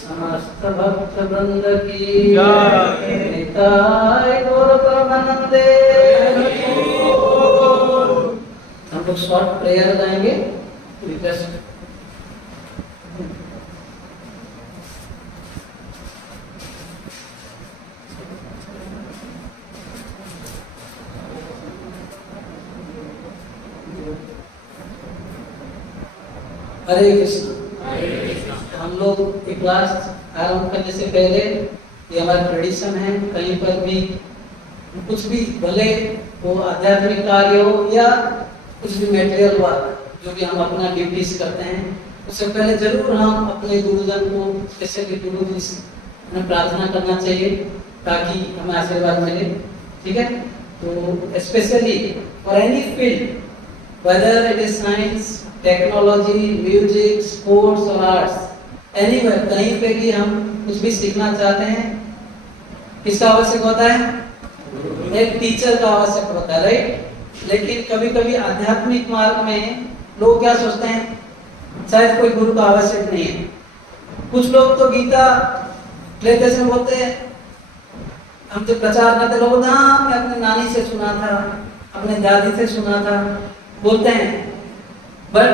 समस्त भक्त वृंद की निताय गौर परमानंदे। हम लोग शॉर्ट प्रेयर गाएंगे। रिक्वेस्ट हरे कृष्ण। हम लोग एक क्लास आरंभ करने से पहले, ये हमारा ट्रेडिशन है, कहीं पर भी कुछ भी भले वो आध्यात्मिक कार्य हो या कुछ भी मेटेरियल वर्क जो भी हम अपना ड्यूटीज करते हैं, उससे पहले जरूर हम अपने गुरुजन को, स्पेशली गुरु जी से प्रार्थना करना चाहिए ताकि हमें आशीर्वाद मिले। ठीक है, तो specially for any field, whether it is science, technology, music, sports और आर्ट्स, एनीवेयर, कहीं पे भी हम कुछ भी सीखना चाहते हैं, किसका आवश्यक होता है? एक टीचर का आवश्यक होता है, राइट। लेकिन कभी कभी आध्यात्मिक मार्ग में लोग क्या सोचते हैं, शायद कोई गुरु का आवश्यक नहीं है। कुछ लोग तो गीता लेते से बोलते हैं, हम जो प्रचार करते लोग बोलते हाँ मैं अपने नानी से सुना था, अपने दादी से सुना था, बोलते हैं। बट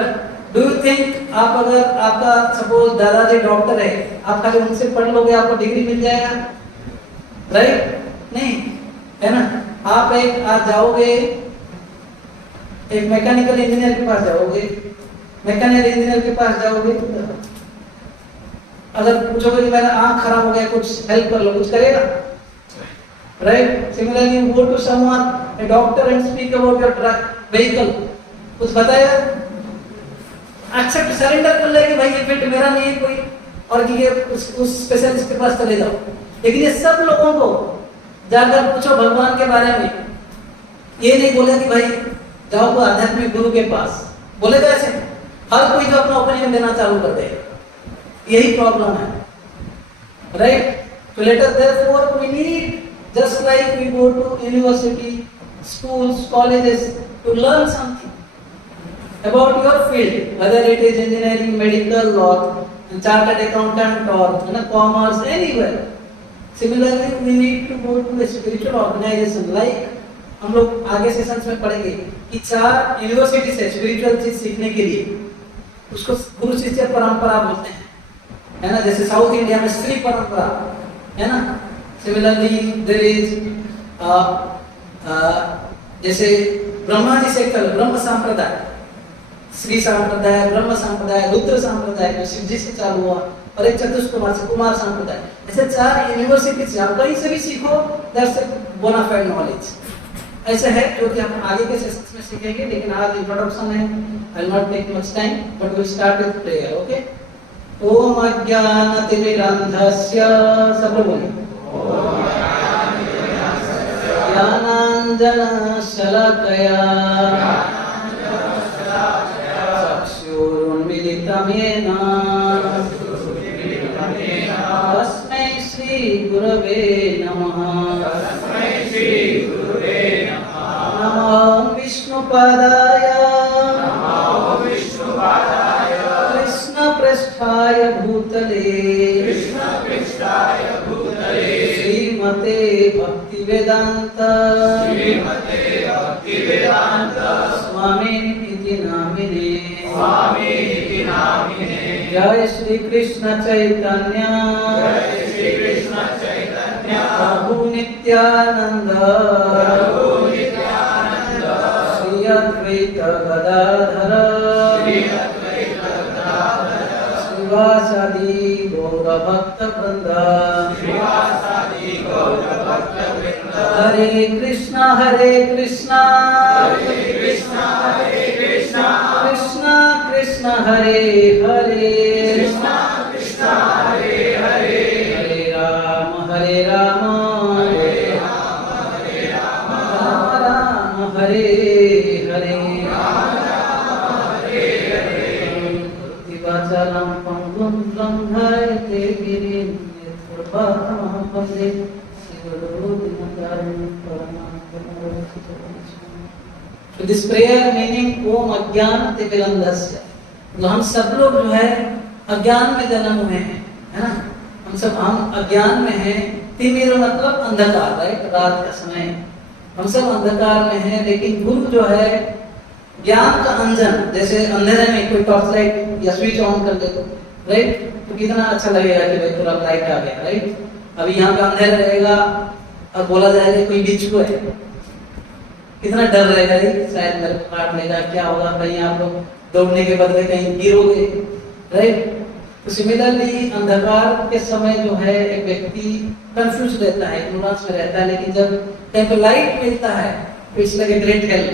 डू यू थिंक आप अगर आपका सपोज दादाजी डॉक्टर है, आप खाली उनसे पढ़ लोगे आपको डिग्री मिल जाएगा? राइट? नहीं, है ना। आप एक आज जाओगे, एक मैकेनिकल इंजीनियर के पास जाओगे, मैकेनिकल इंजीनियर के पास जाओगे, अगर पूछोगे कि मेरा आंख खराब हो गया, कुछ हेल्प कर लो, कुछ करेगा? Right? Similarly you go to someone, a doctor, and speak about your vehicle, कुछ बताएगा? एक्सेप्ट सरेंडर कर ले कि भाई ये फिट मेरा नहीं है कोई, और कि ये उस स्पेशलिस्ट के पास चले जाओ। लेकिन ये सब लोगों को जाकर पूछो भगवान के बारे में, ये नहीं बोले कि भाई जाओ को आध्यात्मिक गुरु के पास, बोलेगा ऐसे? हर कोई जो अपना ओपिनियन देना चालू कर देगा, यही प्रॉब्लम है, राइट। तो let us therefore we need, just like we go to university, schools, colleges, to learn something about your field, whether it is engineering, medical, or chartered accountant, or commerce, anywhere. Similarly, we need to go to a spiritual organization. Like हम लोग आगे sessions में पढ़ेंगे कि 4 university से spiritual चीज सीखने के लिए, उसको गुरु शिष्य परंपरा बोलते हैं, है ना। जैसे साउथ इंडिया में श्री परंपरा है ना। सिमिलरली देयर इज जैसे ब्रह्मा जी से कल ब्रह्म संप्रदाय, श्री संप्रदाय, ब्रह्म संप्रदाय, रुद्र संप्रदाय जो शिव जी से चालू हुआ, और एक चतुष्कुमार से कुमार संप्रदाय। ऐसे 4 यूनिवर्सिटी से आप कहीं से भी सीखो, दैट्स अ बोनाफाइड नॉलेज। ऐसा है जो कि हम आगे के सेशंस में सीखेंगे, लेकिन आज इंट्रोडक्शन है, I will not take much time, but we start with prayer. Okay. ओम अज्ञानतिमिरान्धस्य, सब लोग बोलिए, ज्ञानाञ्जनशलाकया चक्षुरुन्मिलितं येन तस्मै श्रीगुरवे नमः। नमो विष्णुपादाय कृष्णपृष्ठाय भूतले श्रीमते भक्तिवेदान्त स्वामिनिति नामिने। जय श्री कृष्ण चैतन्य प्रभु नित्यानंद श्री अद्वैत गदाधर श्रीवासादि गौर भक्त वृंद। हरे कृष्णा कृष्णा कृष्णा कृष्णा हरे हरे हरे राम राम राम हरे हरे। दिवाचरं पंगुं लंघयते गिरिं यत्कृपातमहं वन्दे श्रीगुरुर्दिनकरं परमात्मनोरसितम्। So this prayer meaning ओम अज्ञान तिमिरंधस्य। तो हम सब लोग जो है अज्ञान में जन्म हुए हैं, है ना। हम अज्ञान में हैं। तिमिर मतलब अंधकार, राइट, रात का समय। हम सब अंधकार में हैं, लेकिन गुरु जो है ज्ञान का अंजन, जैसे अंधेरे में कोई टॉर्च लाइट या स्विच ऑन कर दे, राइट, तो कितना अच्छा लगेगा कि भाई थोड़ा लाइट आ गया, राइट। अभी यहाँ पे अंधेरा रहेगा और बोला जाएगा कोई बिच्छू है, कितना डर रहेगा, शायद मेरे को काट लेगा, क्या होगा, कहीं आप लोग दौड़ने के बदले कहीं गिरोगे, राइट। तो सिमिलरली अंधकार के समय जो है एक व्यक्ति कंफ्यूज रहता है, इग्नोरेंस में रहता है, लेकिन जब कहीं पे लाइट मिलता है तो it's like a great help.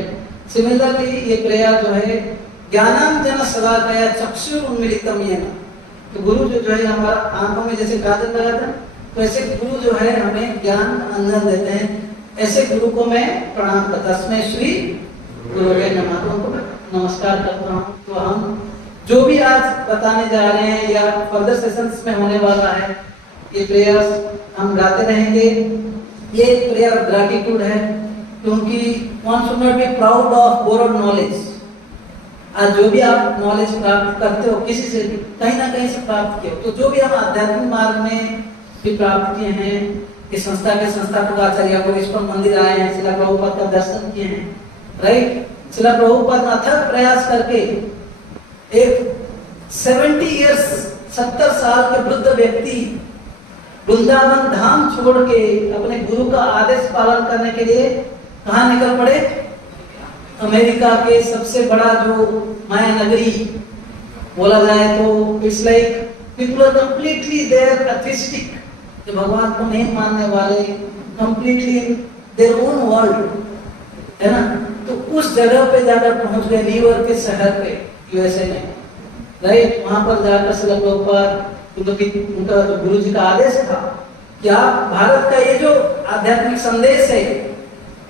Similarly ये प्रेयर जो है ज्ञानाञ्जनशलाकया चक्षुरुन्मीलितं येन, तो गुरु जो है हमारा आंखों में जैसे काजल लगाते हैं, तो ऐसे गुरु जो है हमें ज्ञान अंजन देते हैं। ऐसे गुरु को मैं प्रणाम करता, तस्मै श्री गुरुवे नमः, उनको नमस्कार करता हूँ। तो हम जो भी आज बताने जा रहे हैं या फर्दर सेशंस में होने वाला है, ये प्रेयर्स हम गाते रहेंगे। ये प्रेयर ग्रैटिट्यूड है, क्योंकि one should not be proud of borrowed knowledge. आज जो भी आप नॉलेज प्राप्त करते हो किसी से भी कहीं ना कहीं से प्राप्त किए हो, तो जो भी हम आध्यात्मिक मार्ग में भी प्राप्त किए हैं, इस संस्था के संस्थापक आचार्य को इस्कॉन मंदिर आए हैं, शिला प्रभुपाद का दर्शन किए हैं, राइट। शिला प्रभुपाद ने अथक प्रयास करके एक 70 साल के वृद्ध व्यक्ति वृंदावन धाम छोड़ के अपने गुरु का आदेश पालन करने के लिए कहाँ निकल पड़े? अमेरिका के सबसे बड़ा जो माया नगरी बोला जाए तो it's like people are completely their atheistic, जो भगवान को नहीं मानने वाले, completely in their own world, है ना। तो उस जगह पे जाकर पहुंच गए, न्यूयॉर्क के शहर पे, यूएसए में, राइट। वहां पर जाकर शिला प्रभुपाद उनका जो गुरु जी का आदेश था कि आप भारत का ये जो आध्यात्मिक संदेश है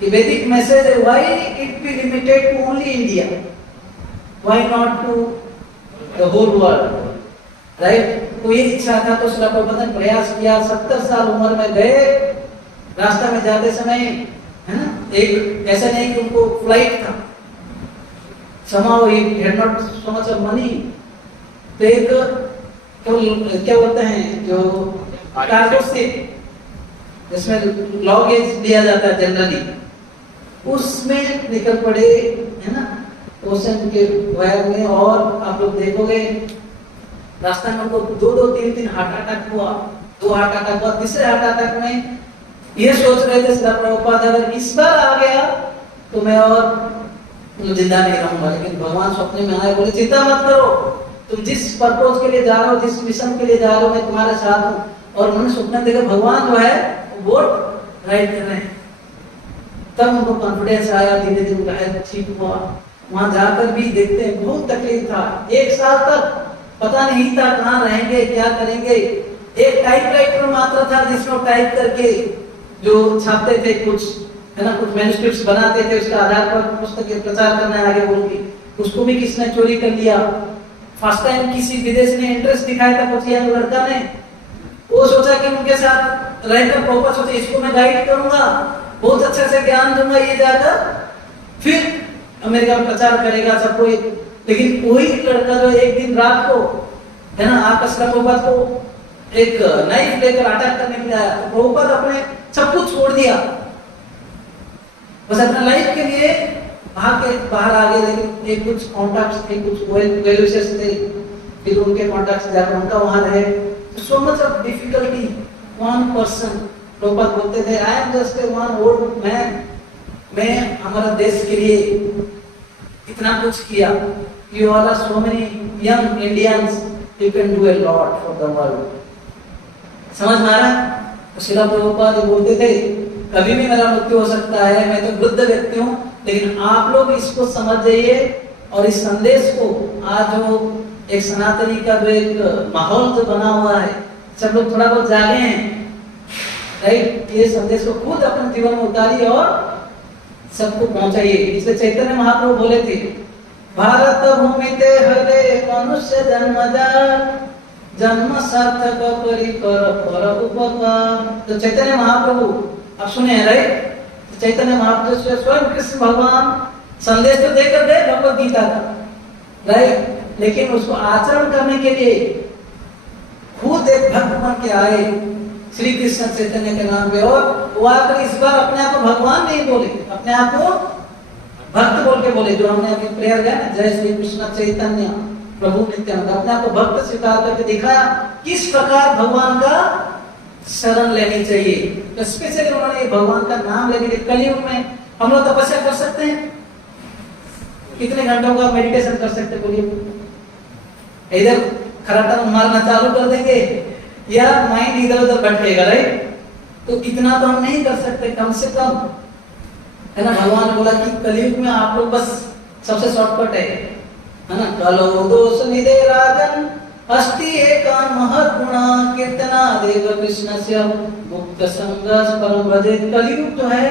कि वैदिक मैसेज है, why it be limited to only India, why not to the whole world, right. तो ये इच्छा था, तो शिला प्रभुपाद ने प्रयास किया। 70 साल उम्र में गए, रास्ता में जाते समय, है ना, एक ऐसा नहीं कि उनको फ्लाइट था, somehow he had not so much of money, तो एक क्या बोलते हैं जो कार्गो शिप जिसमें लॉगेज लिया जाता है जनरली, उसमें निकल पड़े, है ना, ओशन के वायर में। और आप लोग देखोगे रास्ते में उनको 2-3 हार्ट अटैक हुआ, 2 हार्ट अटैक हुआ। तीसरे हार्ट अटैक में ये सोच रहे थे शिला प्रभुपाद अगर इस बार आ गया तो मैं और जिंदा नहीं रहूंगा, लेकिन भगवान स्वप्न में आए, बोले चिंता मत करो, तुम जिस पर्पस के लिए जा रहे हो, जिस मिशन के लिए जा रहे हो, मैं तुम्हारे साथ हूँ। और उन्होंने स्वप्न देखा भगवान जो है वो राइट कर रहे हैं। तब उनको कॉन्फिडेंस आया, धीरे धीरे उनका हेल्थ ठीक हुआ। वहां जाकर भी देखते हैं बहुत तकलीफ था, 1 साल तक पता नहीं था कहाँ रहेंगे, क्या करेंगे। एक टाइपराइटर मात्र था जिसमें टाइप करके जो छापते थे कुछ, है ना, कुछ मैन्युस्क्रिप्ट्स बनाते थे, उसके आधार पर पुस्तक के प्रचार करना है आगे बोल के, उसको भी किसने चोरी कर लिया। फर्स्ट टाइम किसी विदेश ने इंटरेस्ट दिखाया था कुछ यंग लड़का ने, वो सोचा कि उनके साथ रहकर प्रॉपर सोचे इसको मैं गाइड करूंगा, बहुत अच्छा से ज्ञान दूंगा, ये जाकर फिर अमेरिका में प्रचार करेगा सबको। लेकिन वही लड़का जो एक दिन रात को, है ना, आकाश का प्रभुपाद को एक नाइफ लेकर अटैक करने के लिए आया, तो प्रभुपाद अपने सब कुछ छोड़ दिया, बस अपना लाइफ के लिए बाहर आ गए। लेकिन एक कुछ कॉन्टैक्ट्स थे, कुछ वेल विशेष थे, फिर उनके कॉन्टैक्ट्स जाकर उनका वहां रहे। So much of difficulty, one person. Prabhupada बोलते थे, I am just a one old man, मैं हमारा देश के लिए इतना कुछ किया, you all are so many young Indians, you can do a lot for the world. समझ में आ रहा है? तो श्रील प्रभुपाद बोलते थे, कभी भी मेरा मृत्यु हो सकता है, मैं तो वृद्ध व्यक्ति हूँ, लेकिन आप लोग इसको समझ जाइए और इस संदेश को, आज जो एक सनातनी का जो एक माहौल जो बना हुआ है, सब लोग थोड़ा बहुत जागे हैं, राइट, ये संदेश को खुद अपने जीवन में उतारिए और सबको पहुंचाइए। इसलिए चैतन्य महाप्रभु बोले थे, भारत भूमिते हरे मनुष्य जन्मजात, जन्म सार्थक करी कर पर उपकार। तो चैतन्य महाप्रभु आप सुने हैं, राइट, तो चैतन्य महाप्रभु स्वयं कृष्ण भगवान संदेश तो देकर गए भगवत गीता का, राइट, लेकिन उसको आचरण करने के लिए खुद एक भक्त बन के आए श्री कृष्ण चैतन्य के नाम पे, और वो आकर इस बार अपने आप को भगवान नहीं बोले, अपने आप को भक्त बोल के बोले, जो हमने अभी प्रेयर किया ना, जय श्री कृष्ण चैतन्य प्रभु नित्यानंद, अपने आप को भक्त स्वीकार करके दिखाया किस प्रकार भगवान का शरण लेनी चाहिए। तो स्पेशली उन्होंने भगवान का नाम लेने के, कलयुग में हम लोग तपस्या कर सकते हैं, कितने घंटों का मेडिटेशन कर सकते हैं बोलिए? इधर खराटा मारना चालू कर देंगे या माइंड इधर उधर भटकेगा, राइट, तो इतना तो हम नहीं कर सकते, कम से कम, है ना। भगवान बोला कि कलयुग में आप लोग बस सबसे शॉर्टकट है ना, कलो दोष निधे राजन अस्ति एकान महत् गुणा कीर्तना देव कृष्णस्य मुक्त संगस परम भजे। कलयुग जो है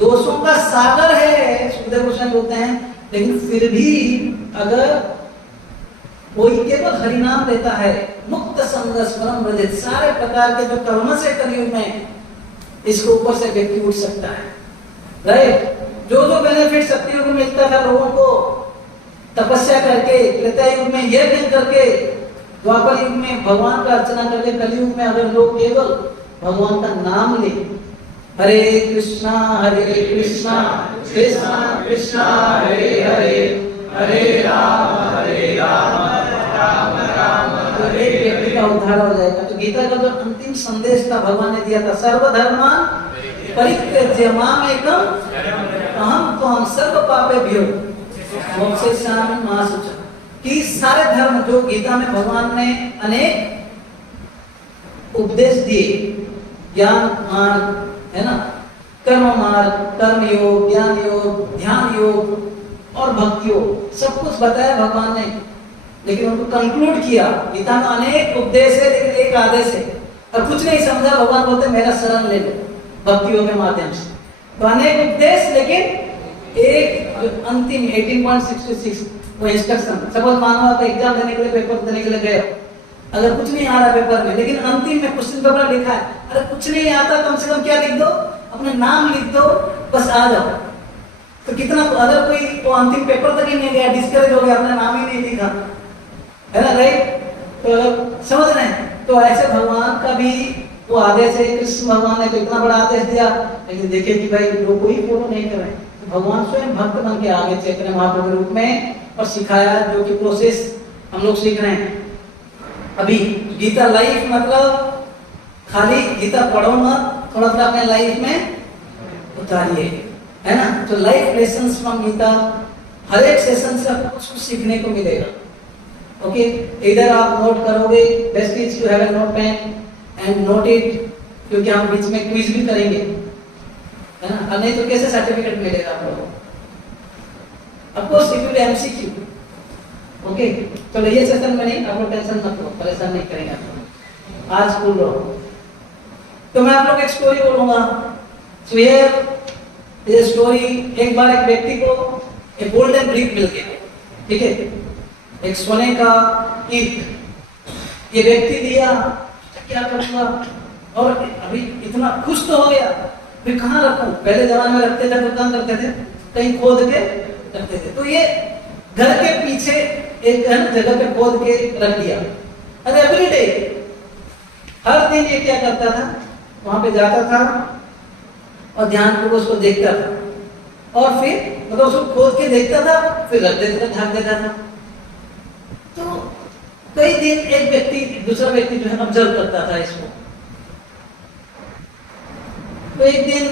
दोषों का सागर है, सुखदेव गोस्वामी बोलते हैं, लेकिन फिर भी अगर कोई केवल हरिनाम लेता है, मुक्त संगस परम भजे, सारे प्रकार के जो कर्म से कलयुग में इसके ऊपर से व्यक्ति उठ सकता है, राइट। जो जो बेनिफिट सत्युग में मिलता था लोगों को तपस्या करके, त्रेता युग में यज्ञ करके, द्वापर युग में भगवान का अर्चना करके, कलयुग में अगर लोग केवल भगवान का नाम ले, हरे कृष्णा कृष्णा कृष्णा हरे हरे, हरे राम राम राम, तो एक व्यक्ति का उद्धार हो जाएगा। तो गीता का जो अंतिम संदेश था भगवान ने दिया था, सर्वधर्मान् परित्यज्य माम एकम अहम त्वं सर्व पापेभ्यो मोक्षयिष्यामि मा शुचः। कि सारे धर्म जो गीता में भगवान ने अनेक उपदेश दिए, ज्ञान मार्ग, है ना, कर्म मार्ग, कर्म योग, ज्ञान योग, ध्यान योग और भक्ति योग, सब कुछ बताया भगवान ने, लेकिन उनको कंक्लूड किया। गीता में अनेक उपदेश है लेकिन एक आदेश है, और कुछ नहीं समझा, भगवान बोलते मेरा शरण ले लो भक्ति योग के माध्यम से। तो अनेक उपदेश, लेकिन एक अंतिम 18.66 वो इंस्ट्रक्शन। सपोज मानो आप एग्जाम देने के लिए, पेपर देने के लिए गए, अगर कुछ नहीं आ रहा पेपर में, लेकिन अंतिम में क्वेश्चन पेपर लिखा है, अरे कुछ नहीं आता, कम से कम क्या लिख दो, अपना नाम लिख दो, बस आ जाओ। तो कितना, अगर कोई वो अंतिम पेपर तक ही नहीं गया, डिस्करेज हो गया, अपना नाम ही नहीं लिखा, है ना, राइट। तो समझ रहे हैं, तो ऐसे भगवान का भी वो आदेश है। कृष्ण भगवान ने तो इतना बड़ा आदेश दिया, लेकिन देखिए कि भाई लोग कोई फॉलो नहीं कर रहे। तो भगवान स्वयं भक्त बन के आगे चैतन्य महाप्रभु के रूप में और सिखाया, जो कि प्रोसेस हम लोग सीख रहे हैं अभी। गीता लाइफ मतलब खाली गीता पढ़ो मत, थोड़ा थोड़ा अपने लाइफ में उतारिए, है ना। तो लाइफ लेसन्स फ्रॉम गीता, हर एक सेशन से आपको कुछ सीखने को मिलेगा। ओके, इधर आप नोट करोगे, best is to have a note pen and note it, क्योंकि हम बीच में क्विज भी करेंगे, है ना। और नहीं तो कैसे सर्टिफिकेट मिलेगा आप लोगों को? Of course it will MCQ. Okay, चलो ये सेशन में नहीं, आप लोग टेंशन मत लो, परेशान नहीं करेंगे आपको, आज स्कूल रहो। तो मैं आप लोग एक स्टोरी बोलूंगा। सो हियर ये स्टोरी, एक बार एक व्यक्ति को एक गोल्डन ब्रिक मिल गया, ठीक है, एक सोने का ईंट। ये व्यक्ति दिया, क्या करूंगा, और अभी इतना खुश तो हो गया, फिर कहाँ रखूं? पहले जमाने में रखते थे तो कहाँ करते थे, कहीं खोद के रखते थे। तो ये घर के पीछे एक जगह पे खोद के रख दिया। अरे एवरीडे, हर दिन ये क्या करता था, वहां पे जाता था और ध्यानपूर्वक उसको देखता था, और फिर मतलब उसको खोद के देखता था, फिर रख देता था, ढक देता था। तो कई दिन एक व्यक्ति दूसरा व्यक्ति जो है ऑब्जर्व करता था इसको। तो एक दिन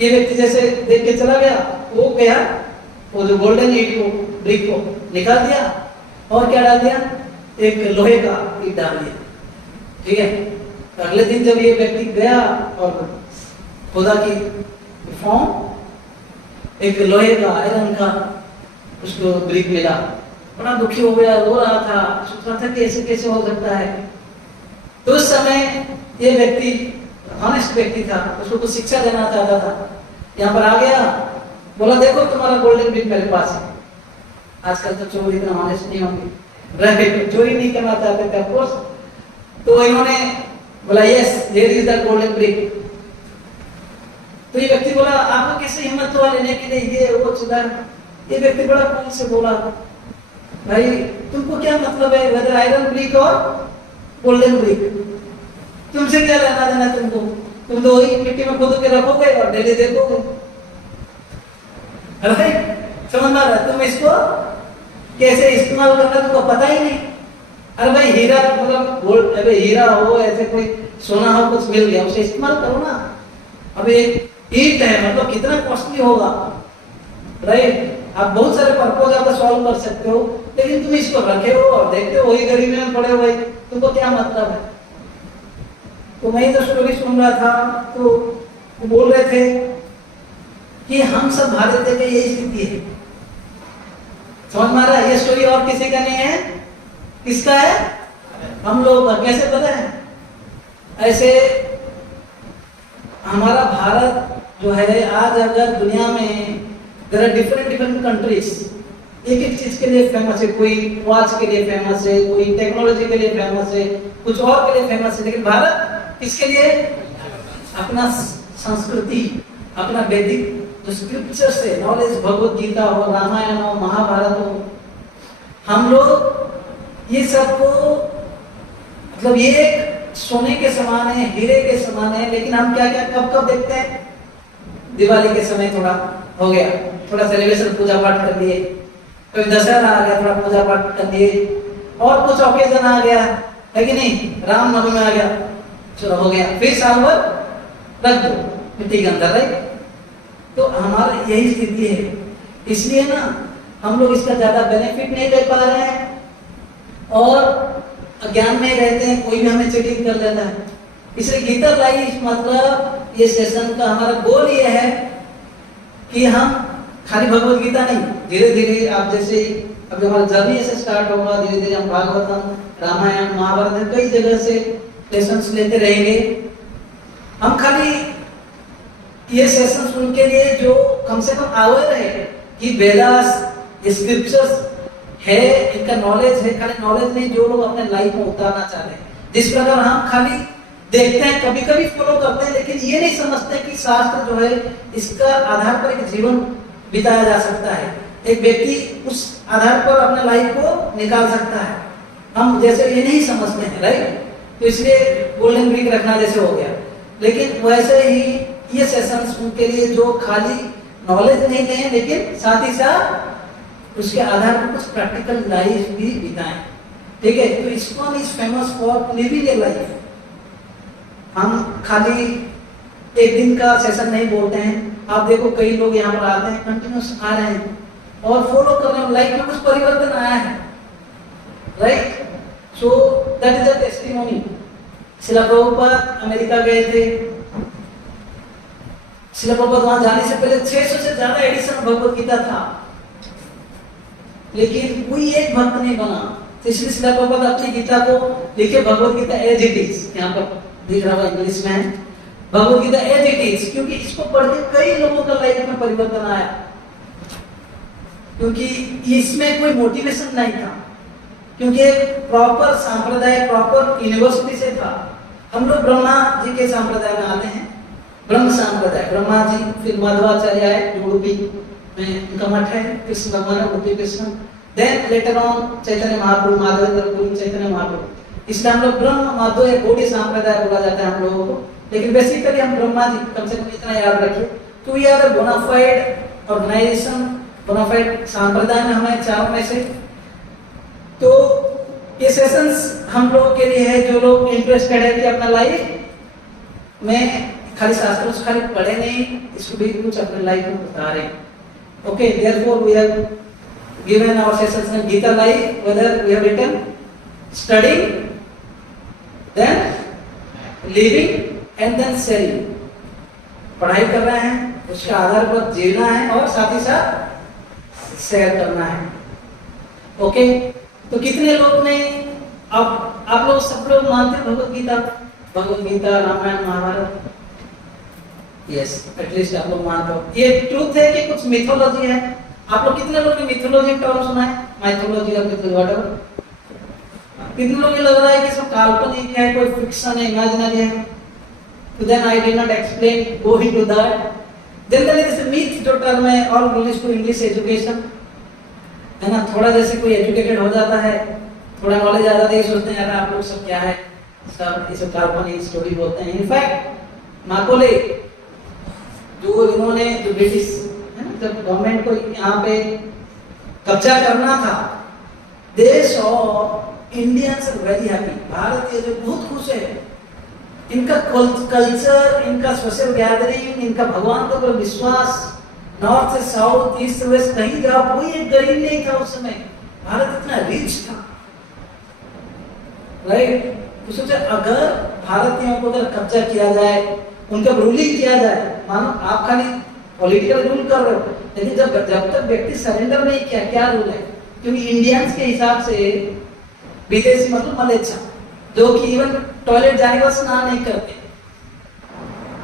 ये व्यक्ति जैसे देख के चला गया, वो गया, वो जो गोल्डन ईट को, ब्रिक को निकाल दिया और क्या डाल दिया, एक लोहे का ईट डाल दिया, ठीक है। तो अगले दिन जब ये व्यक्ति गया और खुदा की फॉर्म एक लोहे का, आयरन का उसको ब्रिक मिला, बड़ा दुखी हो गया, रो रहा था, सोच रहा था कि ऐसे कैसे हो सकता है। तो उस समय ये व्यक्ति ऑनेस्ट व्यक्ति था, उसको कुछ शिक्षा देना चाहता था, यहाँ पर आ गया, बोला देखो तुम्हारा गोल्डन ब्रिक मेरे पास है। आजकल तो चोर इतना ऑनेस्ट नहीं होंगे, चोरी नहीं करना चाहते थे ऑफकोर्स। तो इन्होंने बोला yes here is the golden brick. तो ये व्यक्ति बोला आपको कैसे हिम्मत हुआ लेने के लिए, ये वो चुदा। ये व्यक्ति बड़ा कूल से बोला भाई तुमको क्या मतलब है वेदर आयरन ब्रिक और गोल्डन ब्रिक, तुमसे क्या लेना देना तुमको, तुम तो वही मिट्टी में खोद के रखोगे और डेली देखोगे। समझ में आ रहा है? तुम इसको कैसे इस्तेमाल करना तुमको पता ही नहीं। अरे भाई हीरा मतलब गोल्ड, अबे हीरा हो, ऐसे कोई सोना हो, कुछ मिल गया उसे इस्तेमाल करो ना। अब एक ईंट है मतलब कितना कॉस्टली होगा, राइट? आप बहुत सारे पर्पज आप सॉल्व कर सकते हो, लेकिन तुम इसको रखे हो और देखते हो वही गरीबी में पड़े हुए, तुमको क्या मतलब है? तो मैं तो स्टोरी सुन रहा था, तो वो बोल रहे थे कि हम सब भारतीय की यही स्थिति है। समझ में आ रहा है? ये स्टोरी और किसी का नहीं है, किसका है? हम लोग का। कैसे पता है? ऐसे हमारा भारत जो है आज अगर दुनिया में देयर आर डिफरेंट कंट्रीज, एक एक चीज के लिए फेमस है, कोई वॉच के लिए फेमस है, कोई टेक्नोलॉजी के लिए फेमस है, कुछ और के लिए फेमस है, लेकिन भारत किसके लिए? अपना संस्कृति, अपना वैदिक जो स्क्रिप्चर से नॉलेज, भगवत गीता हो, रामायण हो, महाभारत हो, हम लोग ये सबको मतलब ये एक सोने के समान है, हीरे के समान है। लेकिन हम क्या क्या कब कब देखते हैं? दिवाली के समय थोड़ा हो गया, थोड़ा सेलिब्रेशन, पूजा पाठ कर लिए, कभी दशहरा आ गया, थोड़ा पूजा पाठ कर लिए, और कुछ ओकेजन आ गया है कि नहीं, रामनवमी आ गया, चलो हो गया, फिर साल भर रख दो मिट्टी के अंदर, राइट? तो हमारा यही स्थिति है। इसलिए ना हम लोग इसका ज्यादा बेनिफिट नहीं ले पा रहे हैं और अज्ञान में रहते हैं, कोई भी हमें चीटिंग कर लेता है। इसलिए गीता लाइफ मतलब ये सेशन का हमारा गोल ये है कि हम खाली भगवत गीता नहीं, धीरे धीरे आप जैसे अब हमारा जर्नी ऐसे स्टार्ट होगा, धीरे धीरे हम भागवतम, रामायण, महाभारत कई जगह से लेसन्स लेते रहेंगे। हम खाली ये सेशन सुन के लिए जो कम से कम अवेयर है कि वेदास स्क्रिप्चर्स है, इनका नॉलेज है, खाली नॉलेज नहीं, जो लोग अपने लाइफ में उतारना चाहते हैं। जिस प्रकार हम खाली देखते हैं, कभी कभी फॉलो करते हैं, लेकिन ये नहीं समझते कि शास्त्र जो है इसका आधार पर एक जीवन बिताया जा सकता है, एक व्यक्ति उस आधार पर अपने लाइफ को निकाल सकता है। हम जैसे ये नहीं समझते हैं, राइट? तो इसलिए गोल्डन ब्रिक रखना जैसे हो गया। लेकिन वैसे ही ये सेशंस उनके लिए जो खाली नॉलेज नहीं दें, लेकिन साथ ही साथ उसके आधार पर कुछ प्रैक्टिकल लाइफ भी बिताएं, ठीक है? तो ISKCON is famous for living A life. हम खाली एक दिन का सेशन नहीं बोलते हैं। आप देखो कई लोग यहाँ पर आते हैं, कंटिन्यूस आ रहे हैं और फॉलो कर रहे हैं, लाइफ में कुछ परिवर्तन आया है, right? So that is a testimony. Srila Prabhupada America गए थे, श्रील प्रभुपाद वहां जाने से पहले 600 से ज्यादा एडिशन भगवत गीता था, लेकिन कोई एक भक्त नहीं बना। तो इसलिए श्रील प्रभुपाद अपनी गीता को लिखे, Bhagavad Gita as it is, यहाँ पर दिख रहा है इंग्लिश में, Bhagavad Gita as it is, क्योंकि इसको पढ़ के कई लोगों का लाइफ में परिवर्तन आया, क्योंकि इसमें कोई मोटिवेशन नहीं था, क्योंकि एक प्रॉपर सांप्रदाय, प्रॉपर यूनिवर्सिटी से था। हम लोग ब्रह्मा जी के संप्रदाय में आते हैं, ब्रह्म संप्रदाय, ब्रह्मा जी, फिर माधवाचार्य आए उडुपी में उनका मठ है, कृष्ण भगवान Udupi Krishna, then later on Chaitanya Mahaprabhu, Madhavendra Puri, Chaitanya Mahaprabhu. इसलिए हम लोग ब्रह्म माधव या गौड़ी संप्रदाय बोला जाता है हम लोगों को, लेकिन बेसिकली हम ब्रह्मा जी, कम से कम इतना याद रखिए कि we are bona fide organization, bona fide संप्रदाय में हमें चारों में से। तो ये सेशंस हम लोगों के लिए है जो लोग इंटरेस्टेड है कि अपना लाइफ में खाली शास्त्रों से खाली पढ़े नहीं, इसको भी कुछ अपने लाइफ में उतारे। Okay, therefore we have given our sessions in Gita life, whether we have written study, then living and then sharing. पढ़ाई कर रहे हैं, उसके आधार पर जीना है और साथ ही साथ शेयर करना है। ओके, तो कितने लोग ने, अब आप लोग सब लोग मानते हैं भगवत गीता, भगवत गीता, रामायण, महाभारत? यस, एटलीस्ट आप लोग मानते हो। ये ट्रूथ है कि कुछ मिथोलॉजी है? आप लोग कितने लोग ने मिथोलॉजी का टर्म सुना है? माइथोलॉजी और व्हाटएवर। कितने लोग ये लग रहा है कि सब काल्पनिक है, कोई फिक्शन है, इमेजिनरी है? तो then I did not explain go into that. Generally जैसे मिथ जो टर्म है, all related to English education, है ना, थोड़ा जैसे कोई एजुकेटेड हो जाता है, थोड़ा नॉलेज आ जाता है, सोचते हैं यार आप लोग सब क्या है, सब इसे काल्पनिक स्टोरी बोलते हैं। इनफैक्ट माकोले जो इन्होंने, जो ब्रिटिश है ना, जब गवर्नमेंट को यहाँ पे कब्जा करना था, देश और इंडियंस आर वेरी हैप्पी, भारतीय जो बहुत खुश है, इनका कल्चर, इनका सोशल गैदरिंग, इनका भगवान का विश्वास, नॉर्थ से साउथ, ईस्ट से वेस्ट, कहीं जाओ कोई एक गरीब नहीं था उस समय, भारत इतना रिच था, राइट। तो सोचे अगर भारतीयों को अगर कब्जा किया जाए, उनका रूलिंग किया जाए, मानो आप खाली पॉलिटिकल रूल कर रहे हो, लेकिन जब तक व्यक्ति सरेंडर नहीं किया, क्या रूल है? क्योंकि इंडियंस के हिसाब से विदेशी मतलब मलेच्छा, जो कि इवन टॉयलेट जाने के बाद स्नान नहीं करते।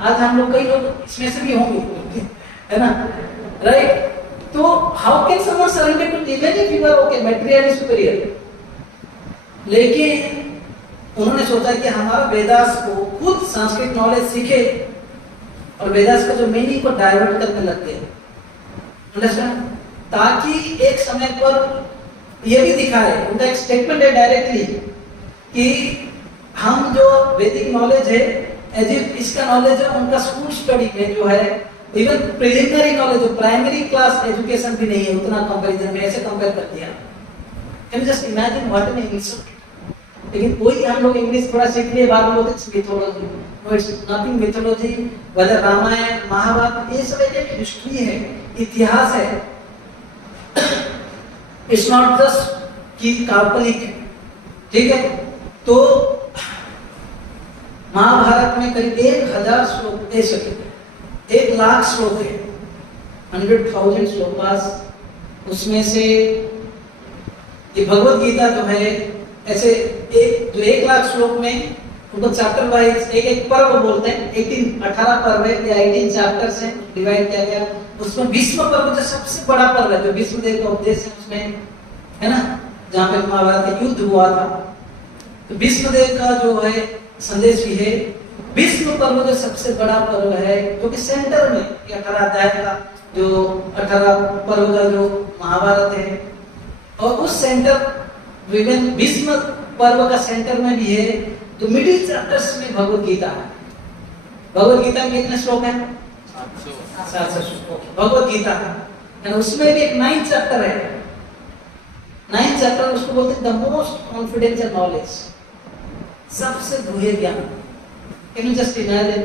आज हम लोग, कई लोग इसमें से भी होंगे, है ना, राइट। तो how can someone surrender to even if you are okay, material superior? लेकिन उन्होंने सोचा कि हमारा वेदास को खुद संस्कृत नॉलेज सीखे और वेदास का जो मीनिंग को डाइवर्ट करने लगते हैं, अंडरस्टैंड, ताकि एक समय पर ये भी दिखाए, उनका एक स्टेटमेंट है डायरेक्टली कि हम जो वैदिक नॉलेज है, इसका नॉलेज है उनका स्कूल स्टडी में जो है, इवन प्रिलिमिनरी नॉलेज, जो प्राइमरी क्लास एजुकेशन भी नहीं है उतना कंपैरिजन में, ऐसे कंपेयर कर दिया। Can you just imagine what an insult. लेकिन कोई हम लोग इंग्लिश थोड़ा सीख लिए, बाद में बोलते हैं mythology. No, it's nothing mythology, whether Ramayana, Mahabharata, ये सब एक हिस्ट्री है, इतिहास है। इट्स नॉट जस्ट कि काल्पनिक है, ठीक है। तो महाभारत में करीब 1000 श्लोक, 1,00,000 श्लोक है, 100,000 श्लोकास। उसमें से ये भगवत गीता जो है, ऐसे एक जो 1,00,000 श्लोक में उनको चैप्टर वाइज एक पर्व बोलते हैं, 18 पर्व है या 18 चैप्टर्स हैं, डिवाइड किया गया। उसमें भीष्म पर्व जो सबसे बड़ा पर्व है, जो भीष्मदेव का उपदेश है उसमें, है ना, जहाँ पे महाभारत का युद्ध हुआ था, तो भीष्मदेव का जो है संदेश भी है। भीष्म पर्व जो सबसे बड़ा पर्व है, जो कि सेंटर में 18 अध्याय का जो 18 पर्व का जो महाभारत है, और उस सेंटर विभिन्न भीष्म पर्व का सेंटर में भी है, तो मिडिल चैप्टर्स में भगवत गीता है। भगवत गीता में कितने श्लोक हैं? 700 श्लोक भगवत गीता है। उसमें भी एक 9th चैप्टर है, 9th चैप्टर उसको बोलते हैं द मोस्ट कॉन्फिडेंशियल नॉलेज, सबसे गुह्य ज्ञान। कैन यू जस्ट इमेजिन,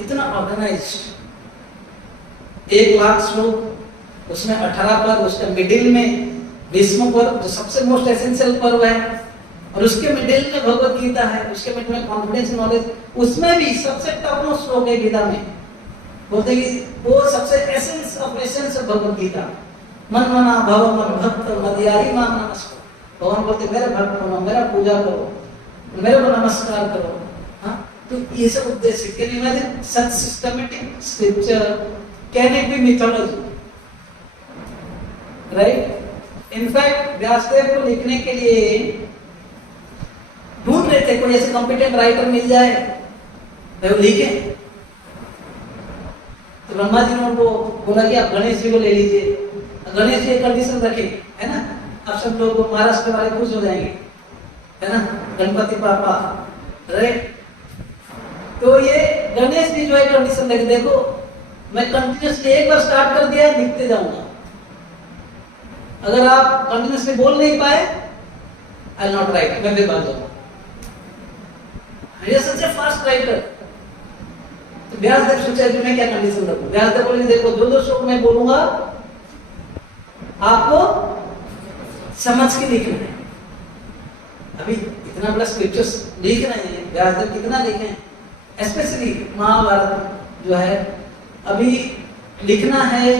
इतना ऑर्गेनाइज्ड, 1,00,000 श्लोक, उसमें 18 पर्व, उसके मिडिल में भीष्म पर्व जो सबसे मोस्ट एसेंशियल पर्व है, और उसके मिडिल में भगवत गीता है, उसके मिडिल में कॉन्फिडेंस नॉलेज, उसमें भी सबसे टॉप मोस्ट श्लोक है गीता में, बोलते हैं कि वो सबसे essence of essence of Bhagavad Gita. मन मना भव मन भक्त मदियारी मान नमस्कार। भगवान बोलते मेरे भक्त बनो, मेरा पूजा करो, मेरे को नमस्कार करो। हाँ, तो ये सब उद्देश्य, can you imagine such systematic scripture, can it be mythology, right? In fact Vyasadeva को लिखने के लिए ढूंढ रहे थे कोई ऐसे कॉम्पिटेंट राइटर मिल जाए तो वो लिखे। तो ब्रह्मा जी ने उनको बोला कि आप गणेश जी को ले लीजिए। गणेश जी एक कंडीशन रखे, है ना, आप सब लोग महाराष्ट्र वाले खुश हो जाएंगे, है ना, गणपति पापा, राइट? तो ये गणेश जी जो है कंडीशन रखे, देखो मैं कंटिन्यूसली एक बार स्टार्ट कर दिया लिखते जाऊंगा, अगर आप कंटिन्यूसली बोल नहीं पाए आई नॉट राइट, मैं फिर भाग जाऊंगा। ये सच ए फास्ट राइटर। तो व्यासदेव सोचा कि मैं क्या कंडीशन रखूं। व्यासदेव बोले देखो दो श्लोक मैं बोलूंगा, आपको समझ के लिखना है। अभी इतना बड़ा स्क्रिप्चर्स लिख रहे हैं व्यासदेव, कितना लिखे हैं, स्पेशली महाभारत जो है अभी लिखना है।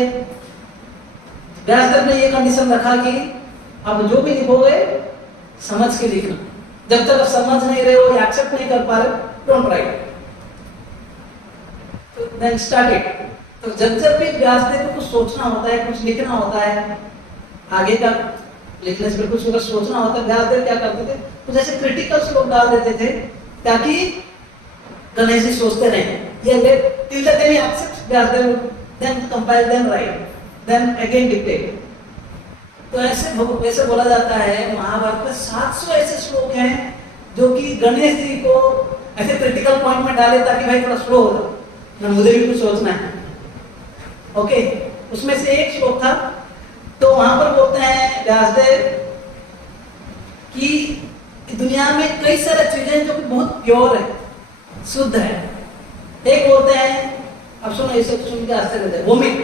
व्यासदेव ने ये कंडीशन रखा कि आप जो भी लिखोगे समझ के लिखना, जब तक आप समझ नहीं रहे हो या एक्सेप्ट नहीं कर पा रहे डोंट राइट। तो देन स्टार्ट इट। तो जब भी व्यासदेव को कुछ सोचना होता है, कुछ लिखना होता है, आगे का लिखने से कुछ अगर सोचना होता है, व्यासदेव क्या करते थे, कुछ ऐसे क्रिटिकल श्लोक डाल देते थे ताकि गणेश जी सोचते रहे ये let till the time he accept Vyasadeva, then compile, then write, then again dictate. तो ऐसे बोला जाता है महाभारत में 700 ऐसे श्लोक हैं जो कि गणेश जी को ऐसे क्रिटिकल पॉइंट में डाले ताकि भाई थोड़ा स्लो हो जाए ना, मुझे भी कुछ सोचना है। ओके, उसमें से एक श्लोक था, तो वहां पर बोलते हैं व्यासदेव कि दुनिया में कई सारी चीजें जो कि बहुत प्योर है, शुद्ध है। एक बोलते हैं, अब सुनो इसे सुन के आश्चर्य हो जाए, वोमिट,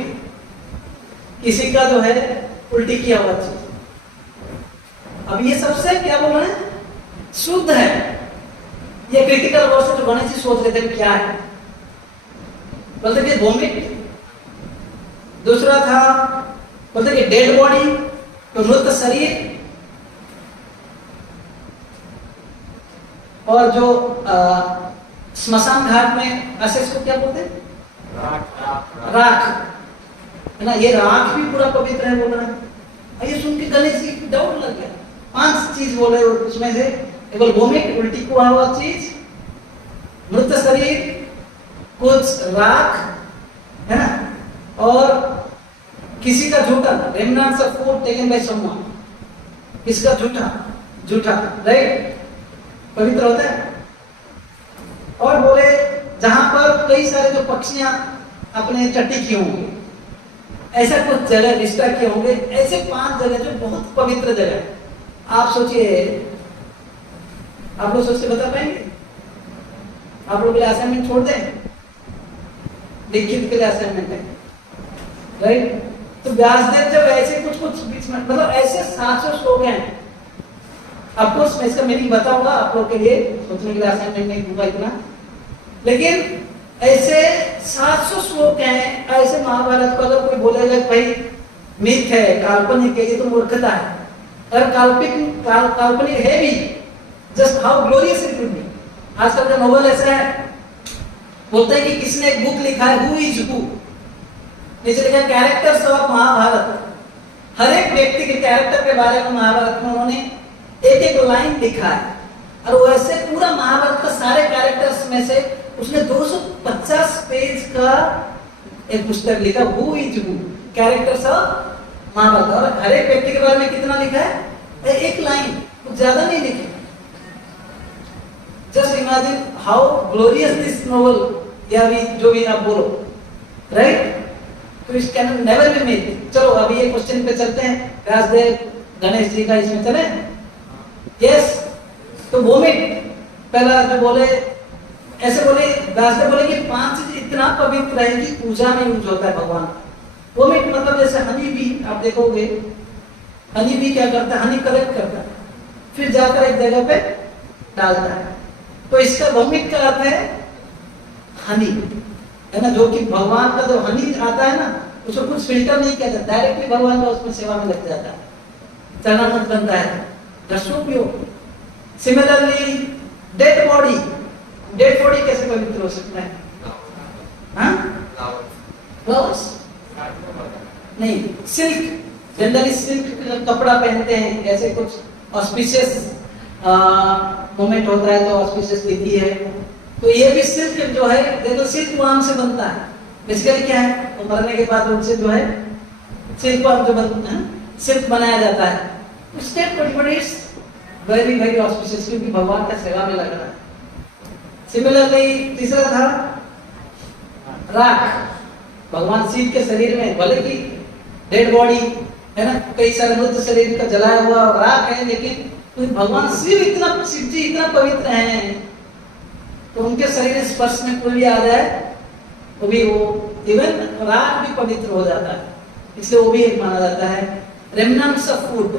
किसी का जो है उल्टी किया हुआ चीज। अब ये सबसे क्या बोल रहे हैं, शुद्ध है। ये क्रिटिकल वर्ड से जो गणेश जी सोच रहे थे क्या है, बोलते कि वोमिट। दूसरा था बोलते कि डेड बॉडी, तो मृत शरीर। और जो स्मशान घाट में ऐसे इसको क्या बोलते हैं, राख, है ना, ये राख भी पूरा पवित्र है बोल रहा है। ये सुन के गणेश जी को डाउट लग गया। 5 चीज बोले उसमें से, एक वोमिट, उल्टी हुआ हुआ चीज, मृत शरीर, कुछ राख, है ना, और किसी का झूठा, remnants of food taken by someone, किसका झूठा, राइट, पवित्र होता है। और बोले जहां पर कई सारे जो पक्षियां अपने चट्टी किए होंगे, ऐसा कुछ जगह डिस्ट्रैक्ट किए होंगे, ऐसे 5 जगह जो बहुत पवित्र जगह है। आप सोचिए, आप लोग सोच के बता पाएंगे? आप लोग के लिए असाइनमेंट छोड़ दें, लिखित के लिए असाइनमेंट है, राइट? तो व्यासदेव जब ऐसे कुछ बीच में, मतलब ऐसे 700 श्लोक हैं। ऑफकोर्स मैं इसका मीनिंग बताऊंगा आप लोग के लिए, सोचने के लिए असाइनमेंट नहीं दूंगा इतना, लेकिन ऐसे 700 श्लोक हैं। ऐसे महाभारत को अगर कोई बोलेगा भाई मिथ है, काल्पनिक है, ये तो मूर्खता है। अगर काल्पनिक है भी, just how glorious it will be. आजकल का नोवेल ऐसा है, बोलते हैं कि किसने एक बुक लिखा है, हु इज हु, नीचे लिखा कैरेक्टर्स ऑफ महाभारत। हर एक व्यक्ति के कैरेक्टर के बारे में महाभारत में उन्होंने एक लाइन लिखा है, और वैसे पूरा महाभारत का सारे कैरेक्टर्स में से उसने 250 पेज का एक पुस्तक लिखा, who is who, characters of Mahabharata. और हर एक व्यक्ति के बारे में कितना लिखा है, एक लाइन, कुछ ज्यादा नहीं लिखा। Just imagine how glorious this novel, या भी जो भी आप बोलो, राइट? तो इस कैन नेवर बी मिथ। चलो अभी ये क्वेश्चन पे चलते हैं, व्यासदेव गणेश जी का इसमें चले। यस, तो वोमिट पहला जो बोले, ऐसे बोले व्यासदेव बोले कि 5 चीज इतना पवित्र है कि पूजा में यूज होता है भगवान। वोमिट मतलब जैसे हनी बी, आप देखोगे हनी बी क्या करता है, हनी कलेक्ट करता है, फिर जाकर एक जगह पे डालता है। तो इसका वोमिट का अर्थ है हनी, है ना, जो कि भगवान का जो हनी आता है ना, उसको कुछ फिल्टर नहीं किया जाता, डायरेक्टली भगवान का उसमें सेवा में लग जाता है, चरणामृत बनता है, दसों pure. Similarly dead body, dead body कैसे पवित्र हो सकता है? हाँ, फ्लावर्स नहीं, सिल्क, जनरली सिल्क का कपड़ा पहनते हैं, ऐसे कुछ ऑस्पिशियस मोमेंट होता है तो ऑस्पिशियस लिखी है, तो ये भी सिल्क जो है, देखो सिल्क वार्म से बनता है। बेसिकली क्या है, तो मरने के बाद उनसे जो है सिल्क वार्म जो बनता है, सिल्क बनाया जाता है। स्टेट बड़ी वेरी वेरी ऑस्पिशियस, क्योंकि भगवान का सेवा में लग रहा है। सिमिलरली तीसरा था राख, भगवान शिव के शरीर में भले कि डेड बॉडी है ना, कई सारे मृत शरीर का जलाया हुआ राख है, लेकिन तो भगवान शिव जी इतना पवित्र हैं, तो उनके शरीर स्पर्श में कोई भी आ जाए तो भी वो इवन राख भी पवित्र हो जाता है, इसलिए वो भी एक माना जाता है। रेमिनेंट्स ऑफ फूड,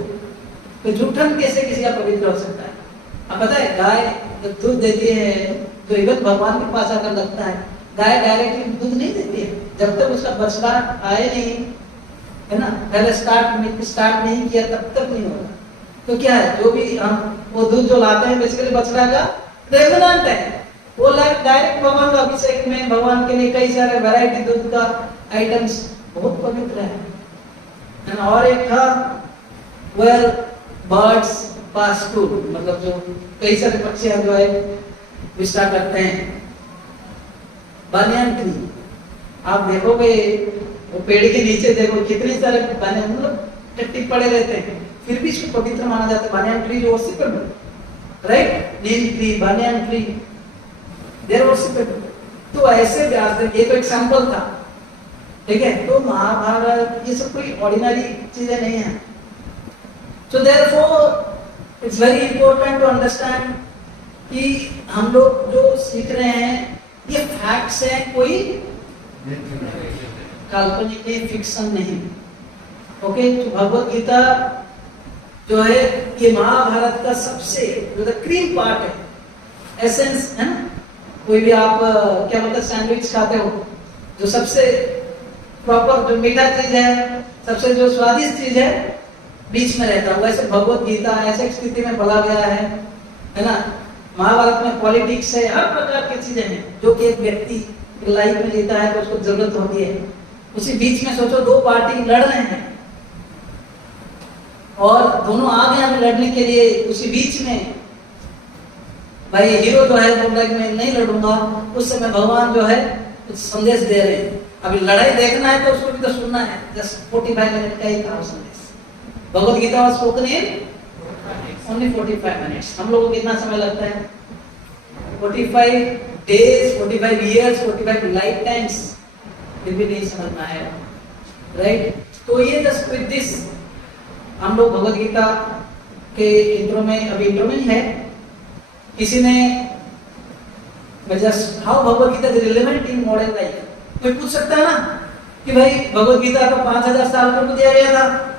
तो जूठन कैसे किसी का पवित्र हो सकता है? अब पता है, गाय जब दूध देती है तो इवन भगवान के पास आकर लगता है, गाय डायरेक्टली दूध नहीं देती है जब तक उसका बछड़ा आए नहीं, है ना, पहले स्टार्ट नहीं किया तब तक नहीं होगा। तो क्या है, जो भी हम वो दूध जो लाते हैं बेसिकली बछड़ा का रेमिनेंट है, वो डायरेक्ट भगवान का अभिषेक में भगवान के लिए कई सारे वैरायटी दूध का आइटम्स बहुत पवित्र है ना। और एक था वेयर बर्ड्स पास टू, मतलब जो कई सारे पक्षी जो है विस्तार करते हैं। बानियान ट्री, आप देखोगे वो पेड़ के नीचे देखो कितने सारे बानियान मतलब टट्टी पड़े रहते हैं, फिर भी इसको पवित्र माना जाता है। बानियान ट्री जो worshipable, right, neem tree, banyan tree, they are worshipable. तो ऐसे ये तो एग्जांपल था, ठीक है। तो महाभारत ये सब कोई ऑर्डिनरी चीजें नहीं है। So therefore it's very important to understand कि हम लोग जो सीख रहे हैं ये फैक्ट्स हैं, कोई काल्पनिक नहीं, फिक्शन नहीं। ओके, तो भगवत गीता जो है ये महाभारत का सबसे जो क्रीम पार्ट है, एसेंस है ना। कोई भी आप क्या बोलते हैं सैंडविच खाते हो, जो सबसे प्रॉपर जो मीठा चीज है, सबसे जो स्वादिष्ट चीज है बीच में रहता है, वैसे भगवत गीता ऐसे स्थिति में बोला गया है ना। महाभारत में पॉलिटिक्स है, हर प्रकार की चीजें हैं जो कि एक व्यक्ति लाइफ में जीता है तो उसको जरूरत होती है। उसी बीच में सोचो दो पार्टी लड़ रहे हैं और दोनों आ गए हमें लड़ने के लिए, उसी बीच में भाई हीरो जो है बोल रहा है कि मैं नहीं लड़ूंगा, उस समय भगवान जो है कुछ संदेश दे रहे हैं। अभी लड़ाई देखना है तो उसको भी तो सुनना है, जस्ट 45 मिनट का ही था संदेश। Bhagavad Gita was spoken in only 45 minutes. हम लोगों को कितना समय लगता है? 45 डेज, 45 इयर्स, 45 लाइफ टाइम्स, फिर भी नहीं समझ में आया, राइट। तो ये जस्ट विद दिस हम लोग भगवत गीता के इंट्रो में, अभी इंट्रो में है, किसी ने just how Bhagavad Gita is relevant in modern life, कोई पूछ सकता है ना कि भाई भगवत गीता का 5000 साल पहले दिया गया था,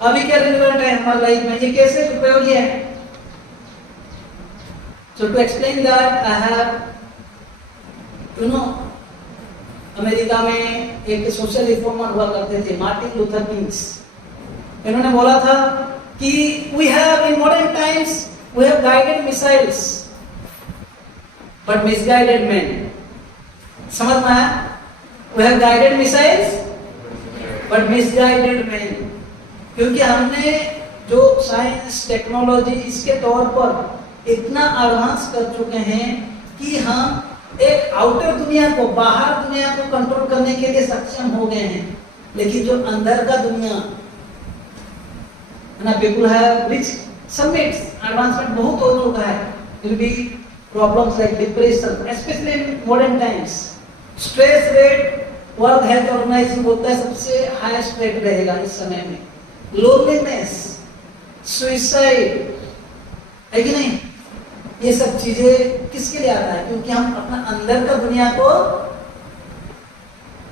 अभी क्या रिलेवेंट है हमारी लाइफ में, ये कैसे उपयोगी है? So to explain that I have, you know, America में एक सोशल रिफॉर्मर हुआ करते थे मार्टिन लूथर किंग्स। इन्होंने बोला था कि we have in modern times we have guided missiles but misguided men। समझ में आया? We have guided missiles but misguided men, क्योंकि हमने जो साइंस टेक्नोलॉजी इसके तौर पर इतना एडवांस कर चुके हैं कि हम एक आउटर दुनिया को, बाहर दुनिया को कंट्रोल करने के लिए सक्षम हो गए हैं, लेकिन जो अंदर का दुनिया है ना, people have reach summits, advancement बहुत हो चुका है, will be problems like depression specially in modern times. Stress rate world health organization बोलता है सबसे हाईएस्ट रेट रहेगा इस समय में। लोनलीनेस, सुसाइड, है कि नहीं? ये सब चीजें किसके लिए आता है? क्योंकि हम अपना अंदर का दुनिया को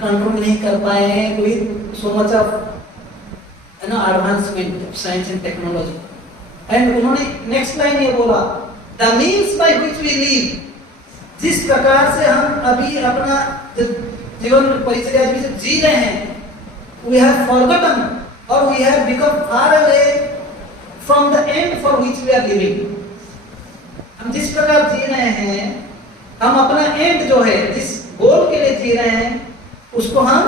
कंट्रोल नहीं कर पाए हैं with so much of you know advancement of science and technology. And उन्होंने नेक्स्ट लाइन ये बोला, the means by which we live, जिस प्रकार से हम अभी अपना जीवन परिचर्या में जी रहे हैं, वी हैव फॉरगॉटन और we have become far away from the end for which we are living. हम जिस प्रकार जी रहे हैं हम अपना एंड जो है, जिस गोल के लिए जी रहे हैं, उसको हम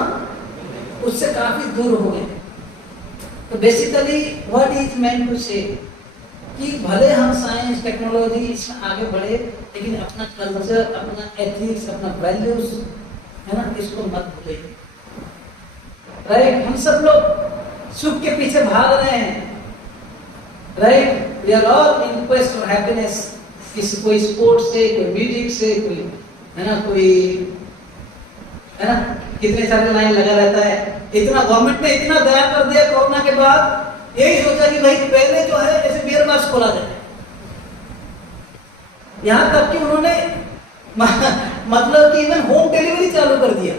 उससे काफी दूर हो गए। तो basically what is meant to say कि भले हम साइंस टेक्नोलॉजी इसमें आगे बढ़े, लेकिन अपना कल्चर, अपना एथिक्स, अपना वैल्यूज है ना, इसको मत भूले। राइट, हम सब लोग सुख के पीछे भाग रहे हैं। Right, we are all in quest for happiness. किसी कोई स्पोर्ट्स से, कोई म्यूजिक से, कोई है ना, कोई है ना, कितने सारे लाइन लगा रहता है। इतना गवर्नमेंट ने इतना दया कर दिया कोरोना के बाद, यही सोचा कि भाई पहले जो है ऐसे बियर बार्स खोला जाए। यहां तक कि उन्होंने मतलब कि इवन होम डिलीवरी चालू कर दिया।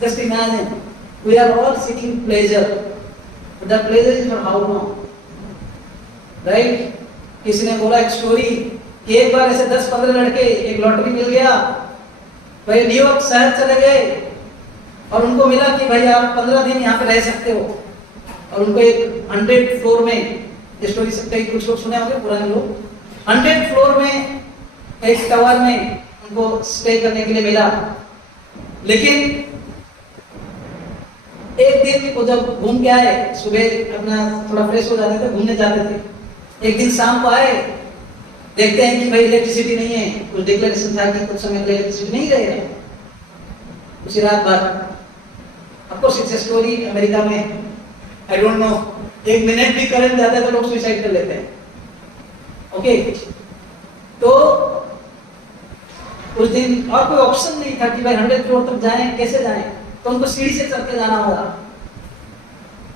Just imagine, we are all seeking pleasure, the pleasure is for how long. Right, किसी ने बोला एक स्टोरी कि एक बार ऐसे 10-15 लड़के, एक लॉटरी मिल गया भाई, न्यूयॉर्क शहर चले गए और उनको मिला कि भाई आप 15 दिन यहाँ पे रह सकते हो। और उनको एक 100 फ्लोर में, स्टोरी से कई कुछ लोग सुने होंगे पुराने लोग, 100 फ्लोर में एक टावर में उनको स्टे करने के लिए मिला। लेकिन एक दिन वो जब घूम के आए, सुबह अपना थोड़ा फ्रेश हो जाते थे, घूमने जाते थे, एक दिन शाम को आए, देखते हैं कि भाई इलेक्ट्रिसिटी नहीं है। कुछ डिक्लेरेशन था कि कुछ समय इलेक्ट्रिसिटी नहीं रहेगा। उसी रात भर, of course it's a story, America में आई डोंट नो, 1 मिनट भी करंट जाता है तो लोग सुसाइड कर लेते हैं। ओके, तो उस दिन और कोई ऑप्शन नहीं था कि भाई 100 फ्लोर तक जाएं, कैसे जाएं, तो उनको सीढ़ी से चढ़ के जाना होगा।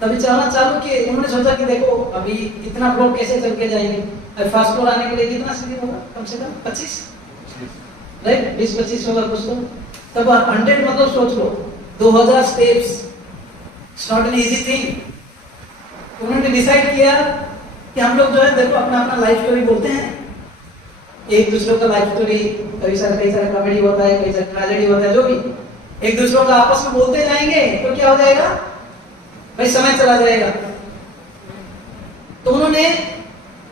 तभी चलना चालू किए। उन्होंने सोचा कि देखो अभी इतना फ्लोर कैसे चल के जाएंगे, फर्स्ट फ्लोर आने के लिए कितना सीढ़ी होगा, कम से कम 25, राइट, 20-25 होगा कुछ तो। तब 100 मतलब सोच लो 2000 steps, it's not an easy thing. उन्होंने डिसाइड किया कि हम लोग जो है देखो अपना अपना लाइफ स्टोरी बोलते हैं, एक दूसरे का लाइफ स्टोरी, कई सारे कॉमेडी होता है, कई सारे ट्रेजेडी होता है, जो भी एक दूसरे का आपस में बोलते जाएंगे तो क्या हो जाएगा भाई, समय चला जाएगा। तो उन्होंने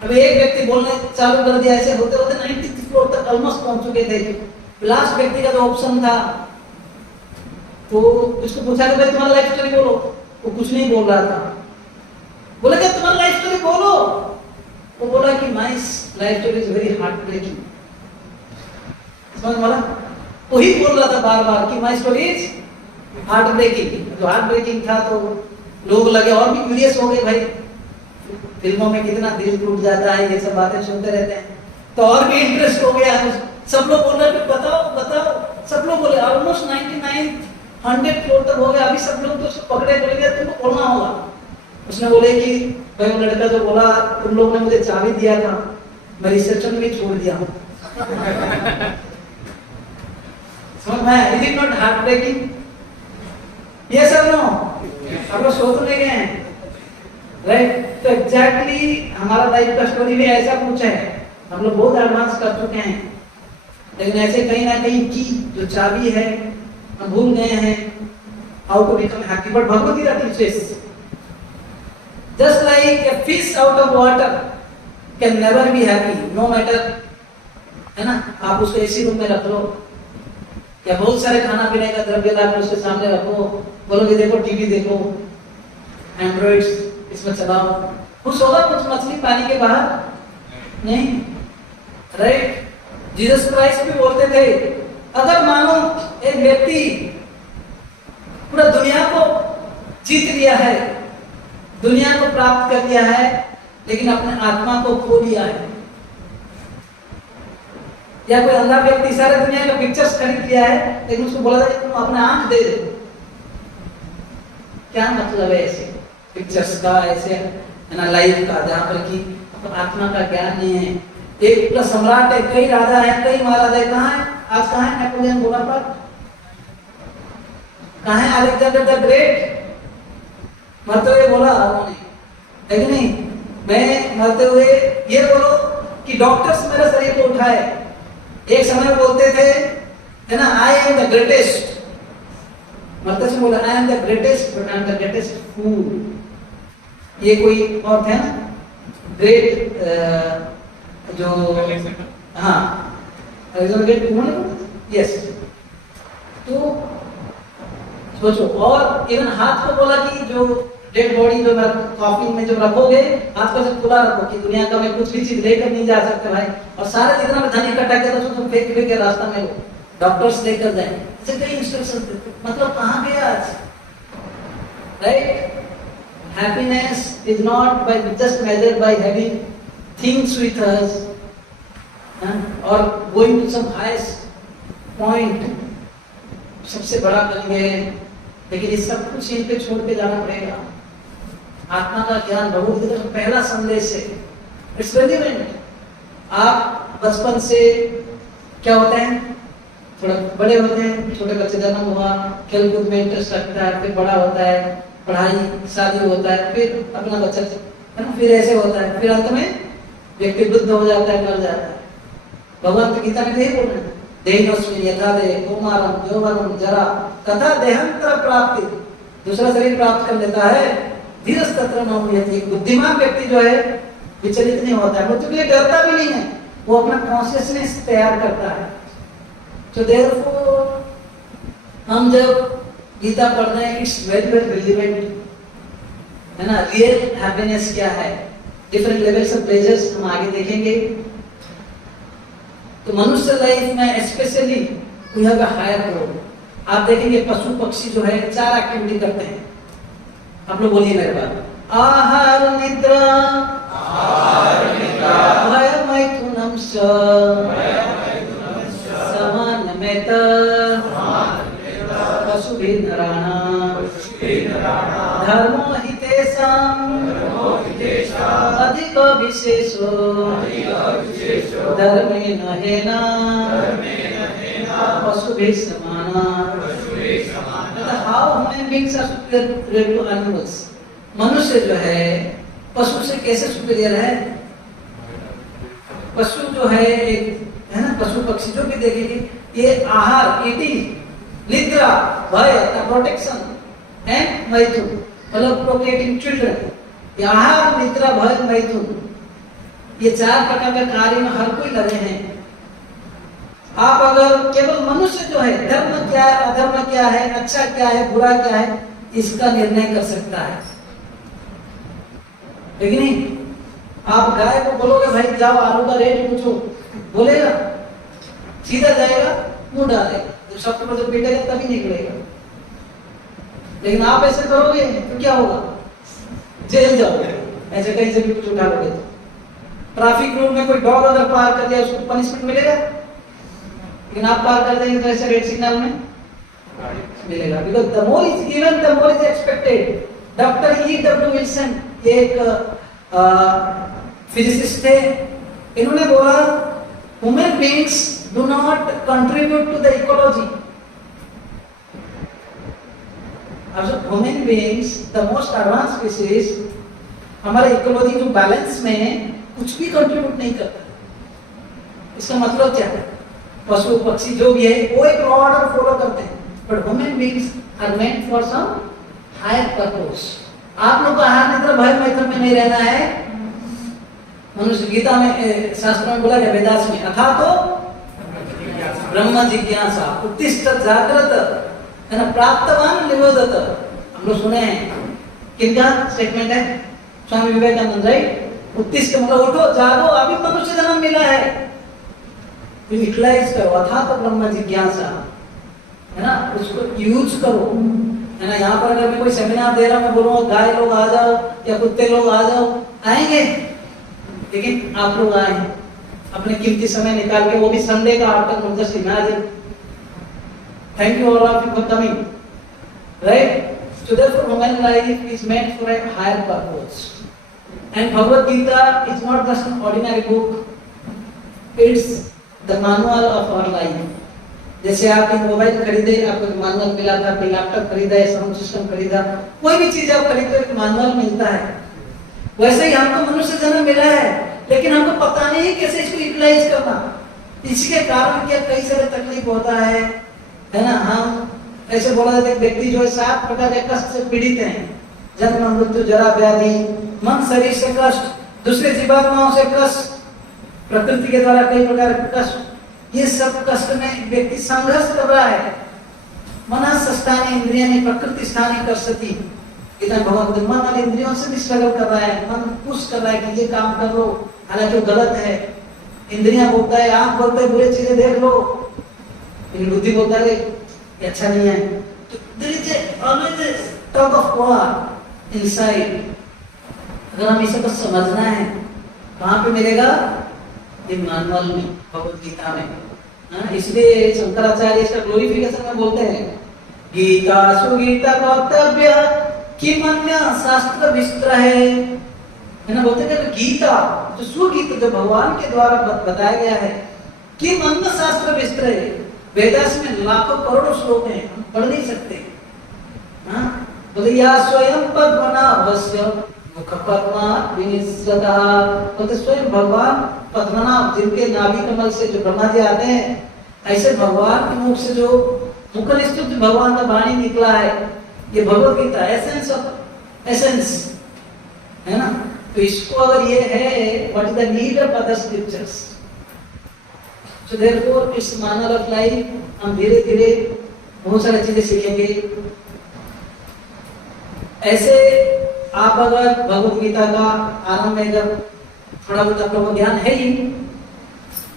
अभी एक व्यक्ति बोलने चालू कर दिया, ऐसे होते होते 90th फ्लोर तक ऑलमोस्ट पहुंच चुके थे। लास्ट व्यक्ति का जो ऑप्शन था, तो उसको पूछा कि भाई तुम्हारा लाइफ स्टोरी बोलो। वो कुछ नहीं बोल रहा था। बोला कि तुम्हारा लाइफ स्टोरी बोलो। वो बोला कि my life story is very heartbreaking. समझ वाला, वही बोल रहा था बार बार कि my story is heartbreaking. जो हार्ट ब्रेकिंग था तो लोग लगे और भी क्यूरियस हो गए, भाई फिल्मों में कितना दिल टूट जाता है, ये सब बातें सुनते रहते हैं, तो और भी इंटरेस्ट हो गया। सब लोग बोल रहे हैं बताओ बताओ, सब लोग बोले ऑलमोस्ट 99-100 फ्लोर तक हो गया। अभी सब लोग तो उसको पकड़े बोलेंगे तुमको बोलना होगा। उसने बोले कि भाई वो लड़का जो बोला तुम लोग ने मुझे चाबी दिया था, मैं रिसेप्शन में छोड़ दिया हूँ। समझ में, is it not heartbreaking? ये सब नो आप लोग सोच नहीं गए हैं, राइट? तो एग्जैक्टली हमारा लाइफ का स्टोरी भी ऐसा कुछ है। हम लोग बहुत एडवांस कर चुके हैं, लेकिन ऐसे कहीं ना कहीं की जो चाबी है हम भूल गए हैं, how to become happy. But Bhagavad Gita teaches just like a fish out of water can never be happy no matter, है ना, आप उसको एसी रूम में रख लो या बहुत सारे खाना पीने का द्रव्य लाकर उसके सामने रखो, बोलो कि देखो टीवी देखो, एंड्रॉइड्स इसमें चलाओ, खुश होगा कुछ मछली पानी के बाहर नहीं, राइट? जीसस क्राइस्ट भी बोलते थे अगर मानो एक व्यक्ति पूरा दुनिया को जीत लिया है, दुनिया को प्राप्त कर लिया है, लेकिन अपने आत्मा को खो लिया है, या कोई अंधा व्यक्ति सारे दुनिया का पिक्चर्स खरीद लिया है, लेकिन उसको बोला था तुम अपने आंख दे दो, क्या मतलब है ऐसे पिक्चर्स का, ऐसे है ना लाइफ का, जहां पर कि आत्मा का ज्ञान नहीं है। एक पूरा सम्राट है, कई राजा है, कई महाराजा है, कहाँ है आज, कहाँ है नेपोलियन बोनापार्ट, कहाँ है अलेक्जेंडर द ग्रेट? मरते हुए बोला उन्होंने, है कि नहीं? मैं मरते हुए ये बोलो कि डॉक्टर्स मेरे शरीर को उठाए, एक समय बोलते थे है ना आई एम द ग्रेटेस्ट, मरते से बोला I am the greatest but I am the greatest fool. ये कोई और थे ना ग्रेट जो, हाँ गेट यस। तो सोचो, और इवन हाथ को बोला कि जो डेड बॉडी जो कॉफिन में जो रखोगे, हाथ को ऐसे खुला रखो कि दुनिया का मैं कुछ भी चीज लेकर नहीं जा सकते भाई। और सारे जितना भी धन इकट्ठा किया था तुम फेंक के रास्ता में लो, डॉक्टर्स लेकर जाए, ऐसे कई इंस्ट्रक्शन देते। मतलब कहाँ गया आज, right? Happiness is not by just measured by having things with us और going to some highest point, सबसे बड़ा बनेंगे, लेकिन ये सब कुछ यहीं पे छोड़ के जाना पड़ेगा। आत्मा का ज्ञान भगवद का पहला संदेश है, इट्स रेलिवेंट। आप बचपन से क्या होते हैं, थोड़ा बड़े होते हैं, छोटे बच्चे जन्म हुआ, खेल कूद में इंटरेस्ट रखता है, फिर बड़ा होता है, पढ़ाई, शादी होता है, फिर अपना बच्चा है ना, फिर ऐसे होता है, फिर अंत में व्यक्ति वृद्ध हो जाता है, मर जाता है। भगवत गीता में यही बोल रहे हैं, देहिनोस्मिन् यथा देहे कौमारं यौवनं जरा तथा देहांतर प्राप्ति, दूसरा शरीर प्राप्त कर लेता है, धीरस्तत्र नौम्यति। बुद्धिमान व्यक्ति जो है विचलित नहीं होता है, मृत्यु के लिए डरता भी नहीं है, वो अपना कॉन्शियसनेस तैयार करता है। तो देयरफॉर हम जब गीता पढ़ रहे हैं, इट्स वेरी वेरी रिलेवेंट, है ना। रियल हैप्पीनेस क्या है, डिफरेंट लेवल्स ऑफ प्लेजर्स हम आगे देखेंगे। तो मनुष्य लाइफ में specially we have a higher role. आप देखेंगे पशु पक्षी जो है 4 एक्टिविटी करते हैं, आप लोग बोलिए मेरे बात। आहार निद्रा भय मैथुनम समानमेत पशुभिः नराणां धर्मो हि तेषां अधिक विशेषो धर्मेण हेना पशुभिः समानाः। How human beings are superior to animals. मनुष्य जो है पशु से कैसे सुपीरियर है? पशु जो है एक है ना, पशु पक्षी जो भी देखेंगे, ये आहार, ईटिंग, निद्रा, भय, प्रोटेक्शन एंड मैथुन, मतलब प्रोक्रिएटिंग चिल्ड्रन। ये आहार, निद्रा, भय, मैथुन, ये 4 प्रकार के कार्य में हर कोई लगे हैं। आप अगर केवल मनुष्य जो है धर्म क्या है, अधर्म क्या है, अच्छा क्या है, बुरा क्या है, इसका निर्णय कर सकता है, लेकिन नहीं। आप गाय को बोलोगे भाई जाओ आलू का रेट पूछो, बोलेगा? सीधा जाएगा, मुंह डालेगा, जब सबके पास पीटेगा तभी निकलेगा। लेकिन आप ऐसे करोगे तो क्या होगा? जेल जाओगे, ऐसे कहीं से भी कुछ उठा लोगे तो। ट्रैफिक रूल में कोई डॉग अगर पार कर दिया उसको पनिशमेंट मिलेगा, लेकिन आप पार कर देंगे तो ऐसे रेड सिग्नल में मिलेगा, because the more is given the more is expected. Doctor E.W. Wilson एक फिजिसिस्ट थे, इन्होंने बोला human beings do not contribute to the ecology. Human beings the most advance species हमारे इकोलॉजी जो बैलेंस में कुछ भी कंट्रीब्यूट नहीं करता। इसका मतलब क्या है? पशु पक्षी जो भी है वो एक लॉ ऑर्डर फॉलो करते हैं, but human beings are meant for some higher purpose. आप लोग को आहार निद्रा भय मैथुन में नहीं रहना है। मनुष्य गीता में शास्त्र में बोला गया, वेदास में, अथा तो ब्रह्म जिज्ञासा उत्तिष्ठ जागृत है ना, प्राप्तवान निबोधत। हम लोग सुने हैं, किनका स्टेटमेंट है? स्वामी विवेकानंद, राइट? उत्तिष्ठ मतलब उठो, जागो, अभी मनुष्य जन्म मिला है, यूटिलाइज करो, अथा तो ब्रह्म जिज्ञासा, है ना, उसको यूज करो, है ना। यहाँ पर अगर मैं कोई सेमिनार दे रहा हूँ, मैं बोलूँगा गाय लोग आ जाओ या कुत्ते लोग आ जाओ, आएंगे, लेकिन आप लोग आए हैं अपने कीमती समय निकाल के, वो भी संडे का after just imagine. Thank you all of you for coming, right? So therefore human life is meant for a higher purpose, and Bhagavad Gita is not just an ordinary book, it's the manual of our life. जैसे आप एक mobile खरीदे, आपको एक manual मिला था, फिर laptop खरीदा, साउंड सिस्टम खरीदा, कोई भी चीज आप खरीदो एक मैनुअल मिलता है। वैसे ही हमको मनुष्य जन्म मिला है, लेकिन हमको पता नहीं कैसे इसको यूटिलाइज करना। इसके कारण क्या कई सारे तकलीफ होता है ना। हम ऐसे बोला जाता है व्यक्ति जो है 7 प्रकार के कष्ट से पीड़ित हैं, जन्म मृत्यु जरा व्याधि, मन शरीर से कष्ट, दूसरे जीवात्माओं से कष्ट, प्रकृति के द्वारा कई प्रकार के कष्ट, ये सब कष्ट में व्यक्ति संघर्ष कर रहा है। मन सष्टानि इंद्रियाणि प्रकृति स्थानि कर्षति, इतना भगवान मन और इंद्रियों से भी स्ट्रगल कर रहा है। मन पुश कर रहा है कि ये काम कर लो, हालांकि वो गलत है। इंद्रियां बोलता है, आंख बोलता है बुरे चीजें देख लो, लेकिन बुद्धि बोलता है ये अच्छा नहीं है। तो there is always a tug of war inside। अगर हम इसे को समझना है, कहाँ पे मिलेगा? ये मैनुअल में, भगवत गीता में। इसलिए शंकराचार्य इसका ग्लोरिफिकेशन में बोलते हैं, गीता सुगीता कर्तव्य किमन्य शास्त्र विस्त्र है ना। बोलते हैं गीता जो सुगीत जो भगवान के द्वारा बताया गया है, किमन्य शास्त्र विस्त्र है। वेदास में लाखों करोड़ों श्लोक हैं, हम पढ़ नहीं सकते। बोले या स्वयं पद्मनाभस्य मुख पद्मा विनिसृता, बोलते स्वयं भगवान पद्मनाभ जिनके नाभि कमल से जो ब्रह्मा जी आते हैं, ऐसे भगवान के मुख से जो मुखनिष्ठ भगवान का वाणी निकला है, ये Bhagavad Gita essence of essence है ना। तो इसको अगर ये है, what is the need of other scriptures? So therefore it's manner of life. हम धीरे धीरे बहुत सारी चीजें सीखेंगे। ऐसे आप अगर भगवत गीता का आरंभ में अगर थोड़ा बहुत आप लोगों को ज्ञान है ही,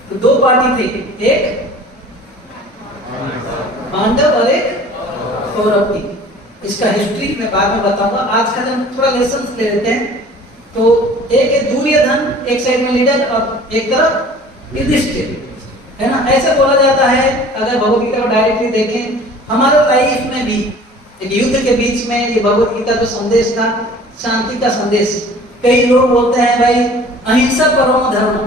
तो दो पार्टी थे, एक पांडव और एक कौरव की। इसका हिस्ट्री मैं बाद में बताऊंगा। आज का हम थोड़ा लेसन ले लेते हैं। तो एक है दुर्योधन, एक साइड में लीडर और एक तरफ युधिष्ठिर, है ना। ऐसा बोला जाता है, अगर भगवत गीता को डायरेक्टली देखें, हमारे लाइफ में भी एक युद्ध के बीच में ये भगवत गीता जो संदेश था, शांति का संदेश। कई लोग बोलते हैं भाई अहिंसा परम धर्म।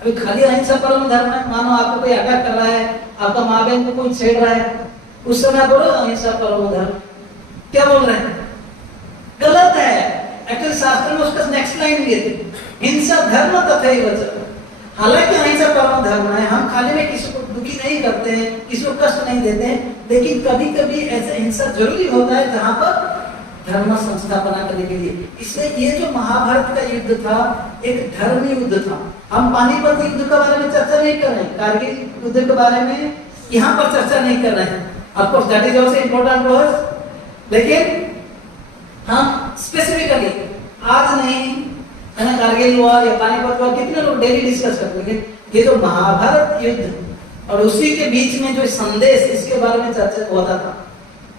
अभी खाली अहिंसा परम धर्म है, मानो आपको कोई अटैक कर रहा है, आपका माँ बहन को कोई छेड़ रहा है, उस समय बोलो अहिंसा परम धर्म। क्या बोल रहे हैं? गलत है। एक्चुअली शास्त्र में उसका नेक्स्ट लाइन ये थी, हिंसा धर्म तथैव च। हालांकि अहिंसा परम धर्म है, हम खाली में किसी को दुखी नहीं करते हैं, किसी को कष्ट नहीं देते हैं, लेकिन कभी कभी ऐसा हिंसा जरूरी होता है जहां पर धर्म संस्थापना करने के लिए। इसलिए ये जो महाभारत का युद्ध था, एक धर्म युद्ध था। हम पानीपत युद्ध के बारे में चर्चा नहीं कर रहे हैं, कारगिल युद्ध के बारे में यहाँ पर चर्चा नहीं कर रहे हैं। Of course that is also important to us, लेकिन हम स्पेसिफिकली आज नहीं, है ना, कारगिल वॉर या पानीपत वॉर कितने लोग डेली डिस्कस करते हैं। ये जो महाभारत युद्ध और उसी के बीच में जो संदेश, इसके बारे में चर्चा होता था।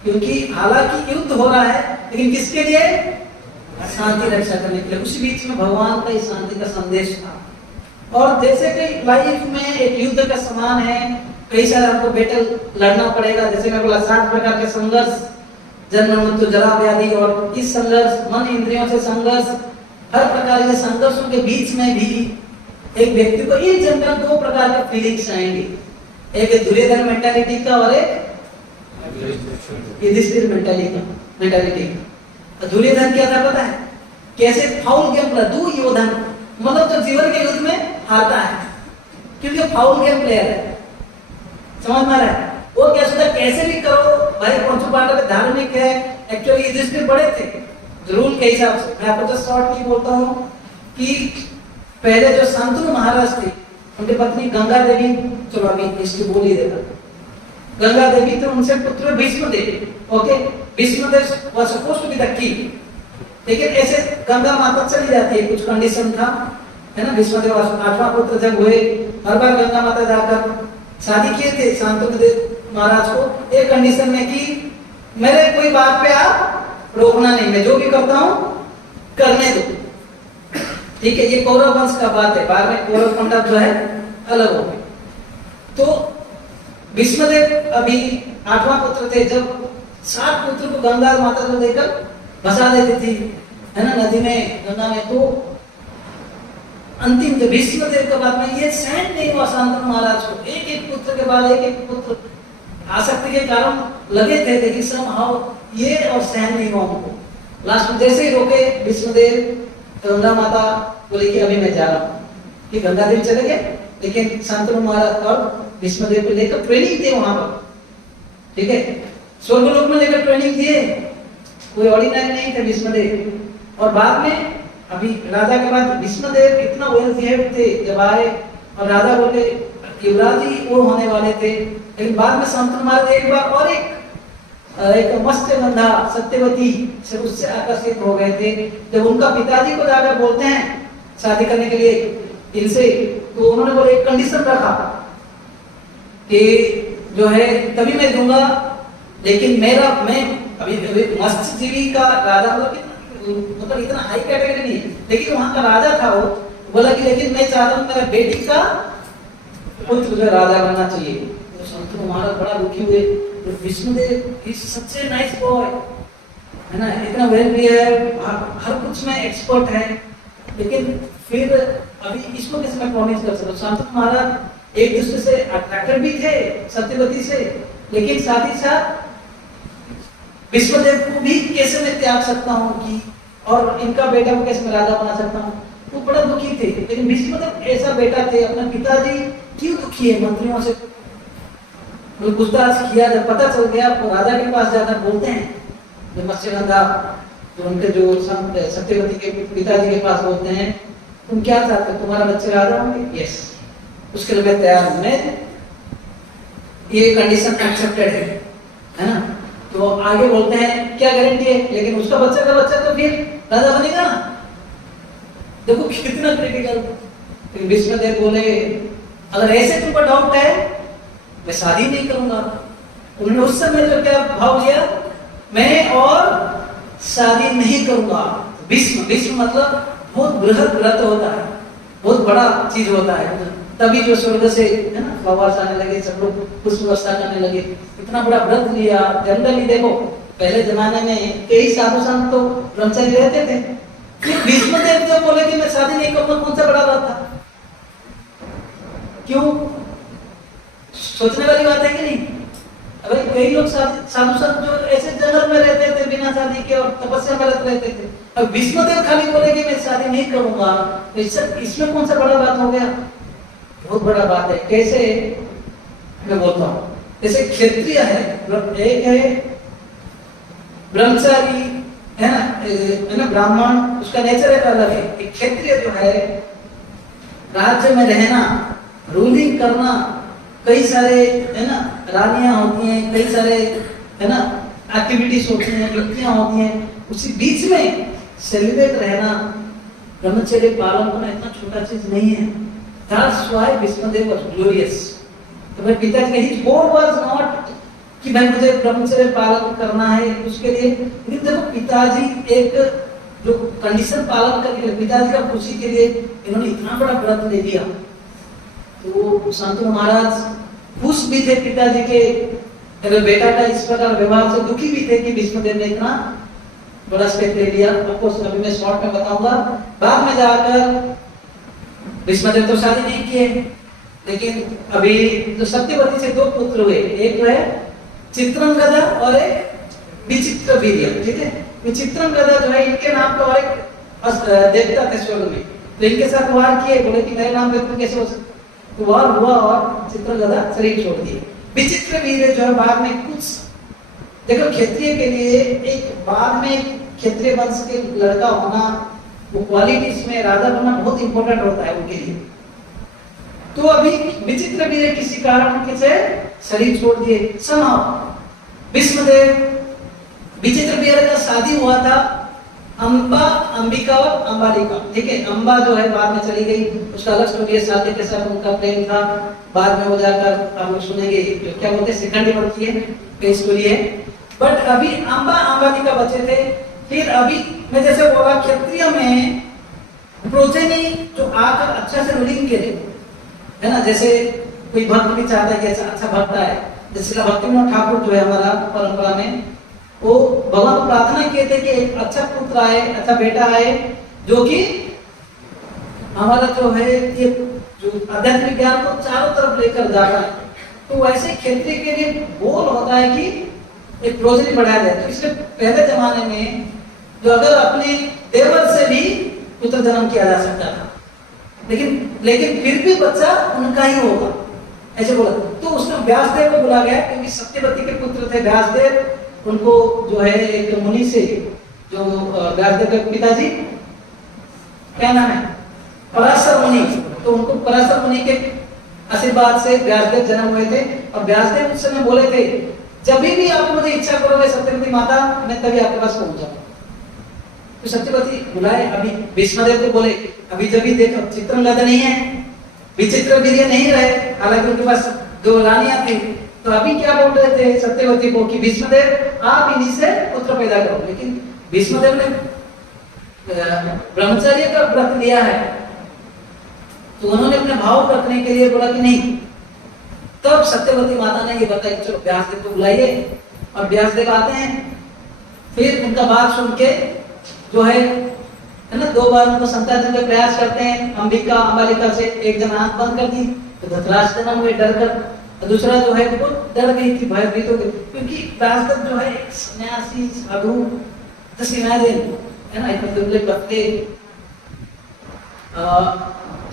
क्योंकि हालांकि युद्ध हो रहा है, लेकिन किसके लिए? शांति रक्षा करने के लिए। उसी बीच में भगवान का इस शांति का संदेश था। और जैसे कि लाइफ में एक युद्ध का समान है, कई सारे आपको बैटल लड़ना पड़ेगा। जैसे मैं बोला 7 प्रकार के संघर्ष, जन्म मृत्यु जरा व्याधि, और इस संघर्ष, मन इंद्रियों से संघर्ष, हर प्रकार के संघर्षों के बीच में भी एक व्यक्ति को इन जनरल 2 प्रकार के फीलिंग्स आएंगे। एक है दुर्योधन मेंटालिटी का और एक युधिष्ठिर मेंटालिटी का। दुर्योधन क्या था पता है? कैसे फाउल गेम प्लेयर, दुर्योधन मतलब जो जीवन के युद्ध में हारता है, क्योंकि फाउल गेम प्लेयर है। समझ में आ रहा है? वो क्या सोचा कैसे भी करो भाई। पंचु पांडव धार्मिक है, एक्चुअली युधिष्ठिर बड़े थे रूल के हिसाब से। मैं आपको जस्ट शॉर्टली बोलता हूँ कि पहले जो शांतनु महाराज थे, उनकी पत्नी गंगा देवी, चलो अभी इसकी बोल ही देता, गंगा देवी, तो उनसे पुत्र Bhishmadev. Okay, Bhishmadev was supposed to be the king, लेकिन ऐसे गंगा माता चली जाती है, कुछ कंडीशन था, है ना। भीष्मदेव 8वां पुत्र जब हुए, हर बार गंगा माता जाकर शादी किए थे शांतनु महाराज को, एक कंडीशन में कि मेरे कोई बात पे आप रोकना नहीं, मैं जो भी करता हूँ करने दो, ठीक है। ये कौरव वंश का बात है, बाद में कौरव पांडव जो है अलग हो गए। तो भीष्मदेव अभी 8वां पुत्र थे, जब 7 पुत्र को गंगा माता को देकर भसा देती थी, है ना, नदी में, गंगा में। तो अंतिम जो भीष्मदेव के बाद में ये सहन नहीं हुआ शांतनु महाराज को, एक एक पुत्र के बाद एक एक पुत्र आसक्ति के कारण लगे थे, लेकिन समहाउ ये और सहन नहीं हुआ उनको। लास्ट में जैसे ही रोके भीष्मदेव, गंगा माता बोली कि अभी मैं जा रहा हूँ, कि गंगा देवी चले गए, लेकिन शांतनु महाराज और भीष्मदेव को लेकर ट्रेनिंग दिए वहां पर, ठीक है। स्वर्गलोक में लेकर ट्रेनिंग दिए, कोई ऑर्डिनरी नहीं थे भीष्मदेव। और बाद में अभी राजा के बाद भीष्मदेव इतना वेल बिहेव्ड थे, जब आए और राजा बोले युवराजी वो होने वाले थे, लेकिन बाद में शांतनु महाराज एक बार और एक मत्स्यगंधा सत्यवती से उससे आकर्षित हो गए थे। जब उनका पिताजी को जाकर बोलते हैं शादी करने के लिए इनसे, तो उन्होंने बोले एक कंडीशन रखा कि जो है तभी मैं दूंगा, लेकिन मैं अभी मत्स्यजीवी का राजा मतलब इतना हाई कैटेगरी नहीं है, लेकिन वहां का राजा था, वो बोला कि लेकिन मैं चाहता हूँ मेरा बेटी का पुत्र जो राजा बनना चाहिए। तो शांतनु महाराज बड़ा दुखी हुए। तो Vishnudev is such a nice boy, है ना, इतना वेल है, हर कुछ में एक्सपर्ट है, लेकिन फिर अभी इसको कैसे मैं प्रॉमिस कर सकता। शांतनु महाराज एक दूसरे से अट्रैक्टेड भी थे सत्यवती से, लेकिन साथ ही साथ विष्णुदेव को भी कैसे मैं त्याग सकता हूँ कि, और इनका बेटा को कैसे मैं राजा बना सकता हूँ। वो बड़ा दुखी थे, लेकिन विष्णुदेव ऐसा बेटा थे, अपने पिताजी क्यों दुखी है, मंत्रियों से पूछताछ किया, जब पता चल गया तो राजा के पास जाकर बोलते हैं, जो मत्स्यगंधा जो उनके जो सत्यवती के पिताजी के पास बोलते हैं, तुम क्या चाहते हो, तुम्हारा बच्चे राजा होंगे? यस, उसके लिए मैं तैयार हूं, मैं ये कंडीशन एक्सेप्टेड है ना। तो आगे बोलते हैं क्या गारंटी है, लेकिन उसका बच्चा का बच्चा तो फिर राजा बनेगा ना। देखो कितना क्रिटिकल। विष्णुदेव बोले अगर ऐसे तुमको डाउट है मैं शादी नहीं करूंगा। उन्होंने उस समय जो क्या भाव लिया, मैं और शादी नहीं करूंगा। विश्व मतलब बहुत बृहद व्रत होता है, बहुत बड़ा चीज होता है। तभी जो स्वर्ग से है ना फवास आने लगे, सब लोग पुष्प वर्षा करने लगे, इतना बड़ा व्रत लिया। जनरली देखो पहले जमाने में कई साधु संत तो ब्रह्मचारी रहते थे, फिर विष्णुदेव जो बोले कि मैं शादी नहीं करूंगा, कौन सा बड़ा व्रत था? क्यों? सोचने वाली बात है कि नहीं? अगर कई लोग साधु संत जो ऐसे जंगल में रहते थे बिना शादी के और तपस्या में रहते थे, अब विष्णुदेव खाली बोले कि मैं शादी नहीं करूंगा, तो इसमें कौन सा बड़ा बात हो गया? बहुत बड़ा बात है। कैसे मैं बोलता हूँ, जैसे क्षत्रिय है, एक है ब्रह्मचारी है ना ब्राह्मण, उसका नेचर एक अलग है। एक क्षत्रिय जो है राज्य में रहना, रूलिंग करना, कई सारे है ना रानियां होती हैं, कई सारे है ना एक्टिविटीज होती हैं, युक्तियां होती हैं, उसी बीच में सेलिब्रेट रहना, ब्रह्मचर्य पालन करना इतना छोटा चीज नहीं है। That's why Vishnudeo was glorious। तो मेरे पिताजी का his goal was not कि भाई मुझे ब्रह्मचर्य पालन करना है उसके लिए, लेकिन देखो पिताजी एक जो कंडीशन पालन करके पिताजी का खुशी के लिए इन्होंने इतना बड़ा व्रत ले लिया। तो शांतनु महाराज खुश भी थे पिताजी के अगर बेटा का इस प्रकार व्यवहार से, दुखी भी थे कि विष्णुदेव ने इतना बड़ा स्टेप ले लिया। आपको अभी मैं शॉर्ट में बताऊंगा। बाद में जाकर विष्णुदेव तो शादी नहीं किए, लेकिन अभी जो सत्यवती से दो पुत्र हुए, एक जो है चित्रंगदा और एक विचित्रवीर्य। ठीक है, विचित्रंगदा जो है इनके नाम का और एक देवता थे स्वर्ग में, तो इनके साथ वार किए, बोले कि मेरे नाम पे कैसे हो सकता, तो वार हुआ और चित्रंगदा शरीर छोड़ दिए। विचित्रवीर्य जो है बाद में कुछ देखो क्षत्रिय के लिए एक बाद में क्षत्रिय वंश के लड़का होना, वो क्वालिटीज में राजा बनना बहुत इंपॉर्टेंट होता है उनके लिए। तो अभी विचित्रवीर्य किसी कारण उनके से शरीर छोड़ दिए। समाव विष्णुदेव विचित्रवीर्य का शादी हुआ था अंबा, अंबिका और अंबालिका। ठीक है, अंबा जो है बाद में चली गई, उसका अलग स्टोरी है, शादी के साथ उनका प्रेम था, बाद में वो जाकर आप लोग सुनेंगे जो क्या बोलते हैं शिखंडी बनती है, कई स्टोरी है। बट अभी अंबा अंबालिका बचे थे। फिर अभी मैं जैसे बोला क्षत्रिय में प्रोजेनी जो आकर अच्छा से रूलिंग करे, है ना, जैसे कोई भक्त भी चाहता है कि अच्छा भक्त है, जैसे भक्तिविनोद ठाकुर जो है हमारा परंपरा में, वो भगवान को प्रार्थना किए थे कि एक अच्छा पुत्र आए, अच्छा बेटा आए, जो कि हमारा जो है ये जो आध्यात्मिक ज्ञान को चारों तरफ लेकर जा रहा है। तो वैसे क्षत्रिय के लिए गोल होता है कि एक प्रोजेनी बढ़ाया जाए। तो इसलिए पहले जमाने में जो अगर अपने देवर से भी पुत्र जन्म किया जा सकता था, लेकिन फिर भी बच्चा उनका ही होगा, ऐसे बोला। तो उसने व्यासदेव को बुला गया, क्योंकि सत्यवती के पुत्र थे व्यासदेव। उनको जो है एक मुनि से, जो व्यासदेव के पिताजी क्या नाम है, पराशर मुनि, तो उनको पराशर मुनि के आशीर्वाद से व्यासदेव जन्म हुए थे और व्यासदेव उस समय बोले थे जब भी आप मुझे इच्छा करोगे सत्यवती माता मैं तभी आपके पास पहुंच जाऊंगा। तो सत्यवती बुलाए, अभी भीष्मदेव को बोले अभी जब भी देखो चित्रलद नहीं है, विचित्र वीर्य नहीं रहे, हालांकि उनके पास 2 रानियां थी, तो अभी क्या बोल रहे थे सत्यवती को कि भीष्मदेव आप इन्हीं से पुत्र पैदा करो। लेकिन भीष्मदेव ने ब्रह्मचर्य का व्रत लिया है, तो उन्होंने अपने भाव रखने के लिए बोला कि नहीं। तब सत्यवती माता ने ये बताया चलो व्यासदेव को बुलाइए, और व्यासदेव आते हैं, फिर उनका बात सुन के जो है ना 2 बार उनको संतान देने का प्रयास करते हैं। अंबिका अंबालिका से एक जन आंख बंद कर दी तो धृतराष्ट्र जन्म हुए डर कर, और दूसरा जो है वो डर गई थी, भयभीत हो गई, क्योंकि व्यासदेव जो है एक सन्यासी साधु है ना, इतने दुबले पतले,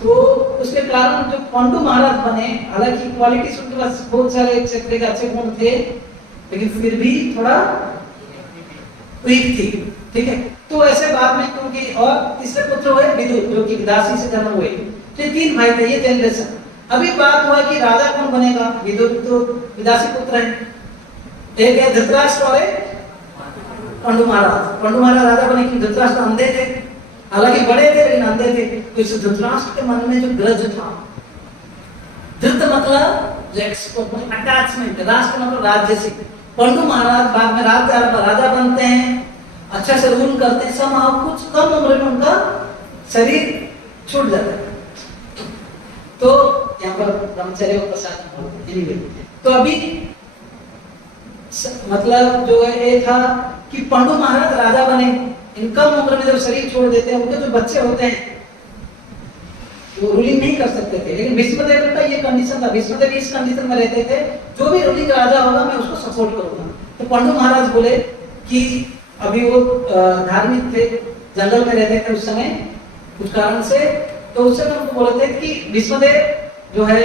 तो उसके कारण जो पांडु महाराज बने, हालांकि क्वालिटीज उनके पास बहुत सारे क्षेत्र के अच्छे गुण थे, लेकिन फिर भी थोड़ा वीक थी, ठीक है। तो ऐसे बाद में क्योंकि और तीसरे पुत्र हुए विदुर जो कि दासी से जन्म हुए, तो 3 भाई थे, ये जनरेशन। अभी बात हुआ कि राजा कौन बनेगा, विदुर तो विदासी पुत्र है, एक है धृतराष्ट्र और एक पांडु महाराज। पांडु महाराज राजा बने कि धृतराष्ट्र अंधे थे, हालांकि बड़े थे लेकिन अंधे थे, तो इस धृतराष्ट्र के मन में जो ग्रज था, धृत मतलब अटैचमेंट, राष्ट्र मतलब राज्य से। पांडु महाराज बाद में राजा बनते हैं, अच्छा से रूल करते हैं, सब कुछ कम उम्र में उनका शरीर छूट जाता है। तो यहाँ पर ब्रह्मचर्य का प्रसाद। तो अभी मतलब जो है ये था कि पांडु महाराज राजा बने, इन कम उम्र में जब शरीर छोड़ देते हैं, उनके जो बच्चे होते हैं वो रूलिंग नहीं कर सकते थे। लेकिन भीष्मदेव का ये कंडीशन था, भीष्मदेव इस कंडीशन में रहते थे जो भी रूलिंग राजा होगा मैं उसको सपोर्ट करूंगा। तो पांडु महाराज बोले कि अभी वो धार्मिक थे, जंगल में रहते थे उस समय कुछ कारण से, तो उस समय उनको बोलते थे कि भीष्मदेव जो है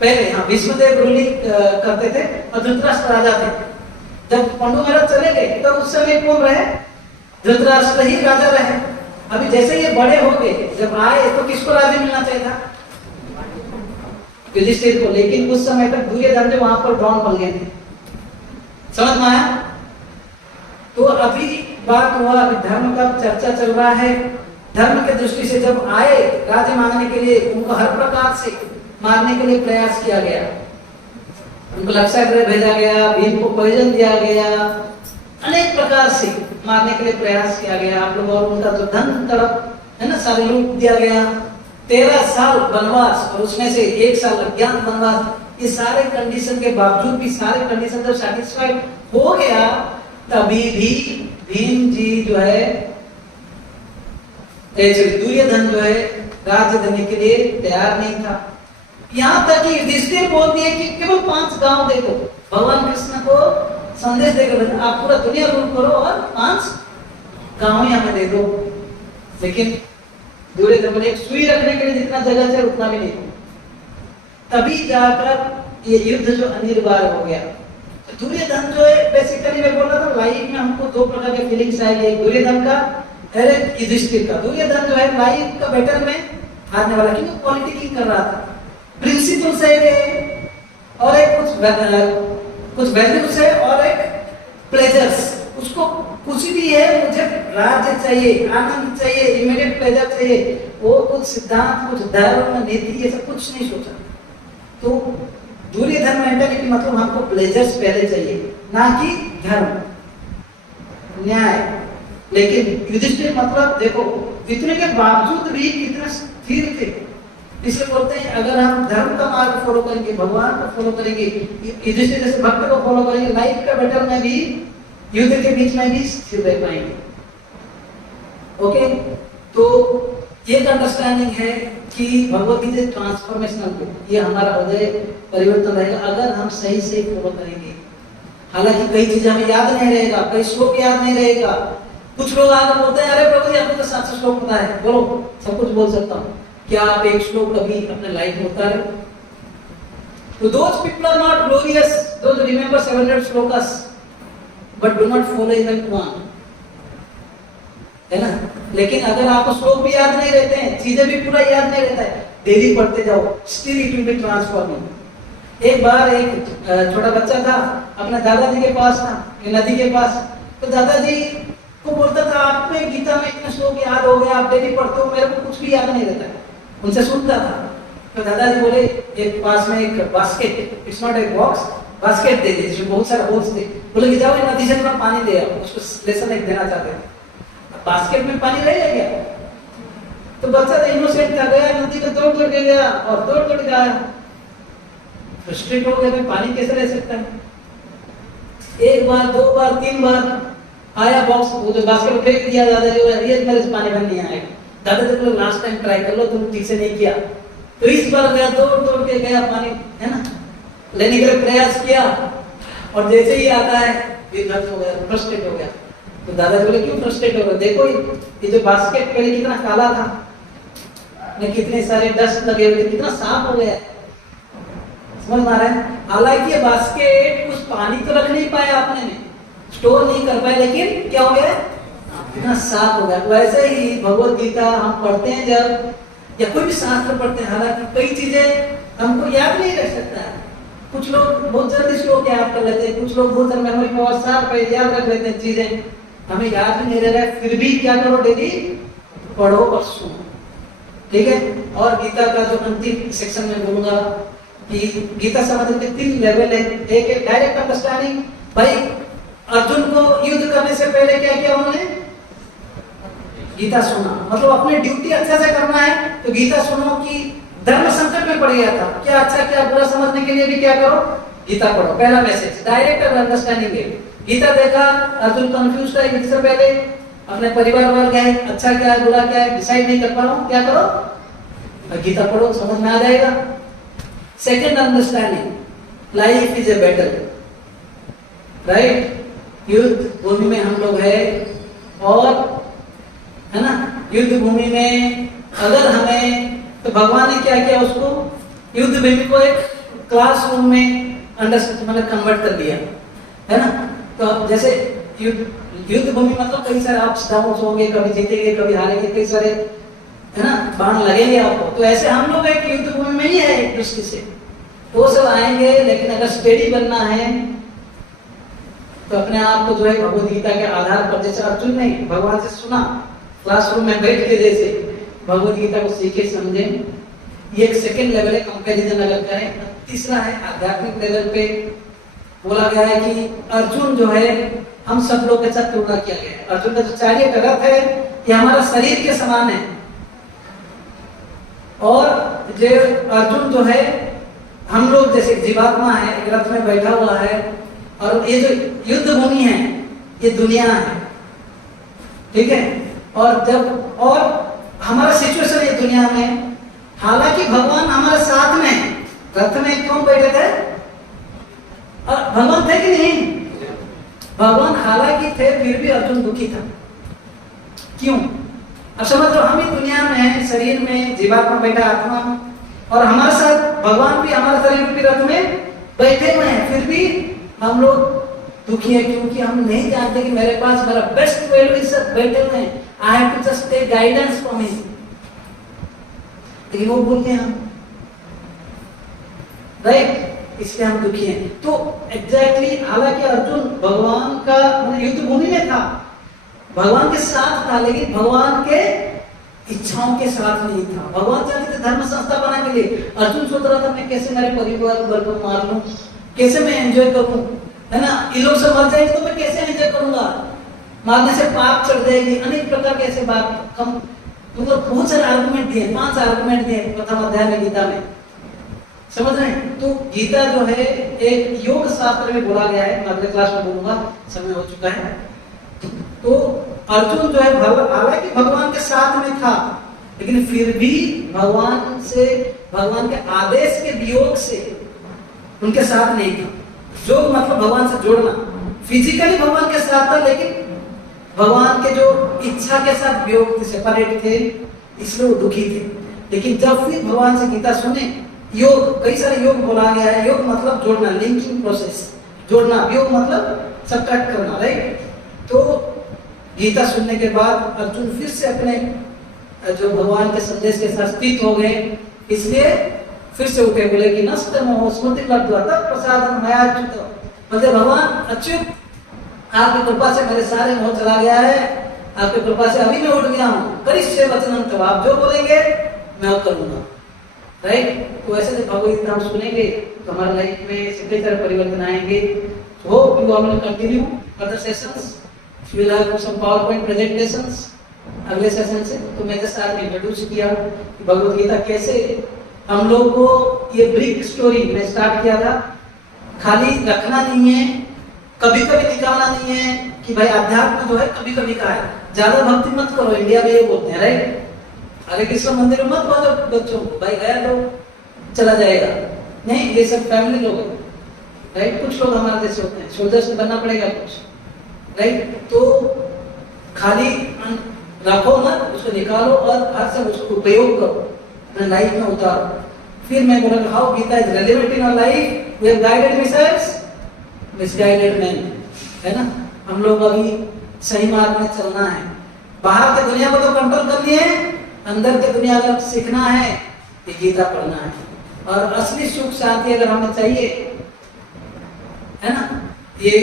पहले, हाँ भीष्मदेव रूलिंग करते थे और धृतराष्ट्र राजा थे। जब पांडु महाराज चले गए तो उस समय कौन रहे, धृतराष्ट्र ही राजा रहे। अभी जैसे ये बड़े हो गए, जब आए तो किसको राज्य मिलना चाहिए था, युधिष्ठिर को, लेकिन उस समय तक दुर्योधन वहां पर डॉन बन गए थे, समझ में आया। तो अभी बात हुआ, अभी धर्म का चर्चा चल रहा है। धर्म के दृष्टि से जब आए राज्य मांगने के लिए, उनको हर प्रकार से मारने के लिए प्रयास किया गया, उनको लक्षागृह भेजा गया, भीम को पॉइजन दिया गया, अनेक प्रकार से मारने के लिए प्रयास किया गया। आप लोग और उनका जो धन तड़प है ना, सारे लूट दिया गया। 13 साल वनवास और उसमें से 1 साल अज्ञात वनवास, ये सारे कंडीशन के बावजूद भी, सारे कंडीशन जब सैटिस्फाइड हो गया, तभी भी भीम जी जो है दुर्योधन जो है राज्य देने के लिए तैयार नहीं था। यहाँ तक कि युधिष्ठिर बोल दिए कि केवल 5 गांव देखो, भगवान कृष्ण को संदेश देकर आप पूरा दुनिया रूल करो और 5 गांव यहाँ में दे दो। लेकिन दुर्योधन बोले एक सुई रखने के लिए जितना जगह चाहिए उतना भी नहीं। तभी जाकर ये युद्ध जो अनिवार्य हो गया। दुर्योधन जो है बेसिकली मैं बोल रहा था, लाइफ में हमको 2 प्रकार के फीलिंग्स आएगी, एक दुर्योधन का और एक युधिष्ठिर का। दुर्योधन जो है लाइफ का बैटल में हारने वाला, क्योंकि पॉलिटिक्स कर रहा था, प्रिंसिपल से और एक कुछ वैल्यूज है और एक प्लेजर्स, उसको कुछ भी है, मुझे राज्य चाहिए, आनंद चाहिए, इमीडिएट प्लेजर चाहिए, वो कुछ सिद्धांत, कुछ धर्म, नीति, ये सब कुछ नहीं सोचा। तो दुर्योधन मेंटालिटी मतलब हमको प्लेजर्स पहले चाहिए, ना कि धर्म न्याय। लेकिन युधिष्ठिर मतलब देखो इतने के बावजूद भी कितना स्थिर थे। इसलिए बोलते हैं अगर हम धर्म का मार्ग फॉलो करेंगे, भगवान को फॉलो करेंगे, युधिष्ठिर जैसे भक्त को फॉलो करेंगे, लाइफ का बैटल में भी, युद्ध के बीच में भी स्थिर रह पाएंगे। ओके, तो ये अंडरस्टैंडिंग है कि भगवत गीता ट्रांसफॉर्मेशनल बुक, ये हमारा हृदय परिवर्तन रहेगा अगर हम सही से फॉलो करेंगे। हालांकि कई चीजें हमें याद नहीं रहेगा, कई श्लोक याद नहीं रहेगा। कुछ लोग आकर बोलते हैं अरे प्रभु जी आपको तो 700 श्लोक पता है, बोलो सब कुछ बोल सकता हूँ, क्या आप एक श्लोक कभी अपने लाइफ में उतारे? तो those people are not glorious, those remember 700 shlokas but do not follow even one, है ना। लेकिन अगर आपको श्लोक भी याद नहीं रहते हैं, चीजें भी पूरा याद नहीं रहता है, डेली पढ़ते जाओ, still it will be transforming. एक बार एक छोटा बच्चा था, अपने दादाजी के पास था, नदी के पास। तो दादाजी को बोलता था, आप में गीता में इतने श्लोक याद हो गए, आप डेली पढ़ते हो, मेरे को कुछ भी याद नहीं रहता है। उनसे सुनता था। तो दादाजी बोले, एक पास में एक बास्केट, इट्स नॉट एक बॉक्स, बास्केट दे दी जिसमें बहुत सारे होल्स थे। बोले कि जाओ नदी से थोड़ा पानी ले आओ, उसको लेसन एक देना चाहते थे। बास्केट में पानी रहेगा क्या? तो बच्चा तो इनोसेंट था, गया नदी में दौड़ दौड़ के गया और दौड़ दौड़ के आया। फ्रस्ट्रेट हो गया, पानी कैसे रह सकता है? एक बार, दो बार, तीन बार आया बॉक्स, वो जो बास्केट फेंक दिया दादाजी, ये मेरे से पानी भर नहीं आएगा। दादाजी बोले लास्ट टाइम ट्राई कर लो, तुम ठीक से नहीं किया। तो इस बार गया, दौड़ दौड़ के गया, पानी है ना लेने के लिए प्रयास किया, और जैसे ही आता है विघ्न हो गया, फ्रस्ट्रेट हो गया। तो दादाजी बोले क्यों फ्रस्ट्रेट हो गया? देखो ये जो बास्केट पहले कितना काला था, में कितने सारे डस्ट लगे हुए थे, कितना साफ हो गया। समझ में आ रहा है? हालांकि ये बास्केट कुछ पानी तो रख नहीं पाया अपने में, स्टोर नहीं कर पाए, लेकिन क्या हो गया? कितना साफ हो गया। वैसे ही भगवत गीता हम पढ़ते हैं जब, या कोई भी शास्त्र पढ़ते हैं, हालांकि कई चीजें हमको याद नहीं रख सकता है। कुछ लोग बहुत जल्दी श्लोक याद कर लेते हैं, कुछ लोग बहुत मेमोरी पावर सार पे याद रख लेते हैं चीजें, हमें याद भी नहीं रह रहा है। फिर भी क्या करो, डेली पढ़ो और सुनो, ठीक है? और गीता का जो अंतिम सेक्शन में बोलूंगा कि गीता समझने के 3 लेवल है। एक है डायरेक्ट अंडरस्टैंडिंग। भाई अर्जुन को युद्ध करने से पहले क्या किया उन्होंने? गीता सुना, मतलब अपनी ड्यूटी अच्छे से करना है तो गीता सुनो। कि धर्म संकट में पड़ गया था, क्या अच्छा क्या बुरा समझने के लिए भी क्या करो? गीता पढ़ो। पहला मैसेज डायरेक्ट अंडरस्टैंडिंग है। गीता देखा, अर्जुन कंफ्यूज था युद्ध से पहले, अपने परिवार वाले गए, अच्छा क्या है बुरा क्या है डिसाइड नहीं कर पा रहा हूं, क्या करो? गीता पढ़ो, समझ में आ जाएगा। Second understanding, life is a battle, right? युद्ध भूमि में हम लोग है, और है ना, युद्ध भूमि में अगर हमें, तो भगवान ने क्या किया, उसको युद्ध भूमि को एक क्लासरूम में मतलब कन्वर्ट कर दिया, है ना? तो जैसे युद्ध भूमि मतलब कई सारे अप्स डाउन्स होंगे, कभी जीतेंगे कभी हारेंगे, कई सारे है ना बाण लगेंगे आपको। तो ऐसे हम लोग एक युद्ध भूमि में ही है एक दृष्टि से, वो सब आएंगे। लेकिन अगर स्टेडी बनना है तो अपने आप को जो है भगवद गीता के आधार पर, जैसे अर्जुन ने भगवान से सुना, क्लासरूम में बैठ के जैसे भगवद गीता को सीखे समझे, ये एक सेकंड लेवल है कंपैरिजन अगर करें। तीसरा है आध्यात्मिक लेवल पे बोला गया है कि अर्जुन जो है हम सब लोग के साथ तुलना किया गया है। अर्जुन का जो चैरियट रथ है ये हमारा शरीर के समान है, और जो अर्जुन जो है हम लोग जैसे जीवात्मा है, एक रथ में बैठा हुआ है, और ये जो युद्ध भूमि है ये दुनिया है, ठीक है? और हमारा सिचुएशन है दुनिया में, हालांकि भगवान हमारे साथ में रथ में कौन बैठे थे? भगवान थे कि नहीं? भगवान हालांकि थे, फिर भी अर्जुन दुखी था। क्यों? अब समझ लो, हम ही दुनिया में है, शरीर में जीवात्मा बैठा आत्मा, और हमारे साथ भगवान भी हमारे शरीर रूपी रथ में बैठे हुए हैं, फिर भी हम लोग दुखी है। क्योंकि हम नहीं जानते कि मेरे पास मेरा बेस्ट वैल्यू बैठे हुए हैं, I have to just take guidance from him, लेकिन वो भूल गए हम, राइट? इसलिए हम दुखी हैं। तो एग्जैक्टली हालांकि अर्जुन भगवान का युद्ध भूमि में था, भगवान के साथ था, लेकिन भगवान के इच्छाओं के साथ नहीं था। भगवान चाहते थे धर्म संस्था बनाने के लिए, अर्जुन सोच रहा था मैं कैसे मेरे परिवार को मार लूं, कैसे मैं एंजॉय करूं, है ना? ये लोग सब मर जाएंगे तो मैं कैसे एंजॉय करूंगा, मारने से पाप चढ़ जाएगी, अनेक प्रकार के ऐसे बात कम, तो बहुत सारे आर्गुमेंट दिए, 5 आर्गुमेंट दिए प्रथम अध्याय में गीता में, समझ रहे हैं? तो गीता जो है एक योग शास्त्र में बोला गया है, मैं अगले क्लास में बोलूंगा, समय हो चुका है। तो अर्जुन जो है हालांकि भगवान के साथ में था, लेकिन फिर भी भगवान के आदेश के वियोग से उनके साथ नहीं था। योग मतलब भगवान से जोड़ना, फिजिकली भगवान के साथ था, लेकिन भगवान के जो इच्छा के साथ वियोग सेपरेट थे, इसलिए वो दुखी थे। लेकिन जब फिर भगवान से गीता सुने, योग कई सारे योग बोला गया है। योग मतलब जोड़ना, लिंकिंग प्रोसेस, जोड़ना। योग मतलब सब्ट्रैक्ट करना, राइट? तो गीता सुनने के बाद अर्जुन फिर से अपने जो भगवान के संदेश के साथ स्थित हो गए, इसलिए फिर से उठे बोले कि नष्ट मोह स्मृति लब्ध्वा तत् प्रसादम मया अच्युत। मतलब भगवान अच्युत, आपकी कृपा से मेरे सारे मोह चला गया है, आपकी कृपा से अभी मैं उठ गया हूँ। करिष्ये वचनम तव, आप जो बोलेंगे मैं वो करूंगा। राइट? तो ऐसे जब भगवद गीता हम सुनेंगे तो हमारे लाइफ में कई सारे परिवर्तन आएंगे। Hope you all will continue further sessions, you will have some power point presentations अगले सेशन से। तो मैं जस्ट आज इंट्रोड्यूस किया कि भगवद गीता कैसे हम लोग को, ये ब्रिक स्टोरी में स्टार्ट किया था। खाली रखना नहीं है, कभी कभी निकालना नहीं है कि भाई अध्यात्म जो है कभी कभी का है, ज्यादा भक्ति मत करो, इंडिया में ये बोलते हैं। राइट? हरे कृष्ण मंदिर में मत पहुंचो बच्चों, भाई गया तो चला जाएगा, नहीं, ये सब फैमिली लोग हैं। राइट? कुछ लोग हमारे जैसे होते हैं, सोल्जर्स से बनना पड़ेगा कुछ। राइट? तो खाली रखो मत, उसको निकालो और हर से उसको उपयोग करो, अपने लाइफ में उतारो। फिर मैं बोला how Gita is relevant in our life, we have guided missiles, misguided man, है ना? हम लोग अभी सही मार्ग में चलना है। बाहर की दुनिया को तो कंट्रोल कर लिए, अंदर की दुनिया अगर सीखना है तो गीता पढ़ना है। और असली सुख शांति अगर हमें चाहिए, है ना, ये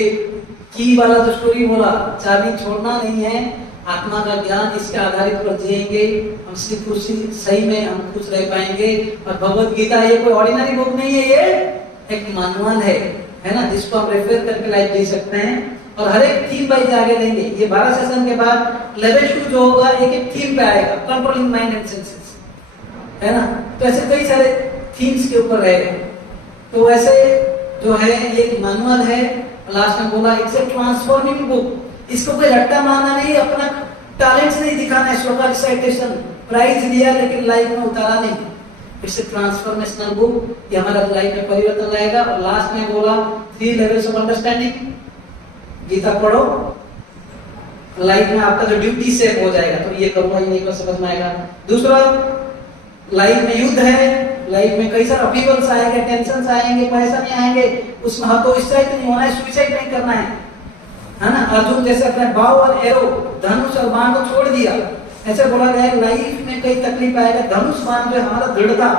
की वाला जो स्टोरी बोला, चाबी छोड़ना नहीं है, आत्मा का ज्ञान, इसके आधारित पर जिएंगे हम, सही में हम खुश रह पाएंगे। और भगवत गीता ये कोई ऑर्डिनरी बुक नहीं है, ये एक मैनुअल है ना, जिसको हम रेफर करके लाइफ जी सकते हैं। और हर एक थीम वाइज आगे लेंगे। ये 12 सेशन के बाद लेवल 2 जो होगा एक एक थीम पे आएगा, कंट्रोलिंग माइंड एंड सेंसेस, है ना? तो ऐसे कई सारे थीम्स के ऊपर रहेगा। तो ऐसे जो है ये एक मैनुअल है। लास्ट में बोला इट्स ए ट्रांसफॉर्मिंग बुक, इसको कोई रट्टा मारना नहीं, अपना टैलेंट्स नहीं दिखाना है, श्लोका रिसाइटेशन प्राइज लिया लेकिन लाइफ में उतारा नहीं। इट्स ए ट्रांसफॉर्मेशनल बुक, ये हमारा लाइफ में परिवर्तन लाएगा। और लास्ट में बोला 3 लेवल्स ऑफ अंडरस्टैंडिंग, गीता पढ़ो, लाइफ में आपका जो ड्यूटी सेट हो जाएगा, तो ये करूंगा, ये नहीं कर समझ में आएगा। दूसरा, लाइफ में युद्ध है, लाइफ में कई सारे अपीवल्स आएंगे, टेंशंस आएंगे, पैसा नहीं आएंगे, उसमें हतोत्साहित नहीं होना है, सुसाइड नहीं करना है ना? अर्जुन जैसे अपने बाव और एरो, धनुष और बाण को छोड़ दिया। ऐसे बोला गया है लाइफ में कई तकलीफ आएगा, धनुष बाण जो हमारा दृढ़ता,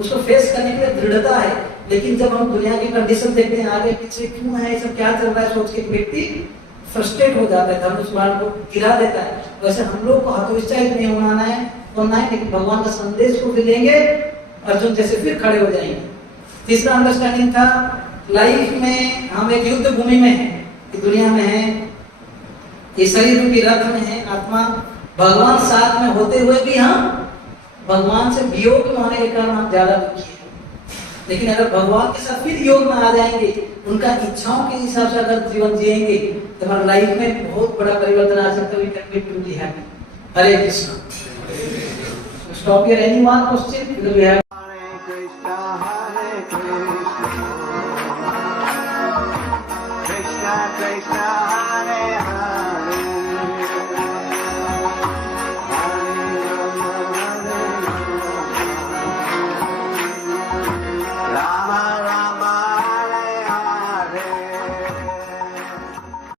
उसको फेस करने के लिए दृढ़ता है। लेकिन जब हम दुनिया की कंडीशन देखते हैं, आगे पीछे क्यों है, सब क्या चल रहा है, सोच के व्यक्ति फ्रस्ट्रेट हो जाता है, धनुष बाण को गिरा देता है। वैसे हम लोग को हतोत्साहित नहीं होना है, लेकिन भगवान का संदेश को भी लेंगे, अर्जुन जैसे फिर खड़े हो जाएंगे। तीसरा अंडरस्टैंडिंग था, लाइफ में हम एक युद्ध भूमि में हैं, दुनिया में है, ये शरीर रूपी रथ में है, आत्मा भगवान साथ में होते हुए भी हम भगवान से वियोग में होने के कारण हम ज्यादा दुखी हैं। लेकिन अगर भगवान के साथ फिर योग में आ जाएंगे, उनका इच्छाओं के हिसाब से अगर जीवन जिएंगे, तो हमारी लाइफ में बहुत बड़ा परिवर्तन आ सकता है। We can be truly happy. Hare Krishna. Stop here, anyone question?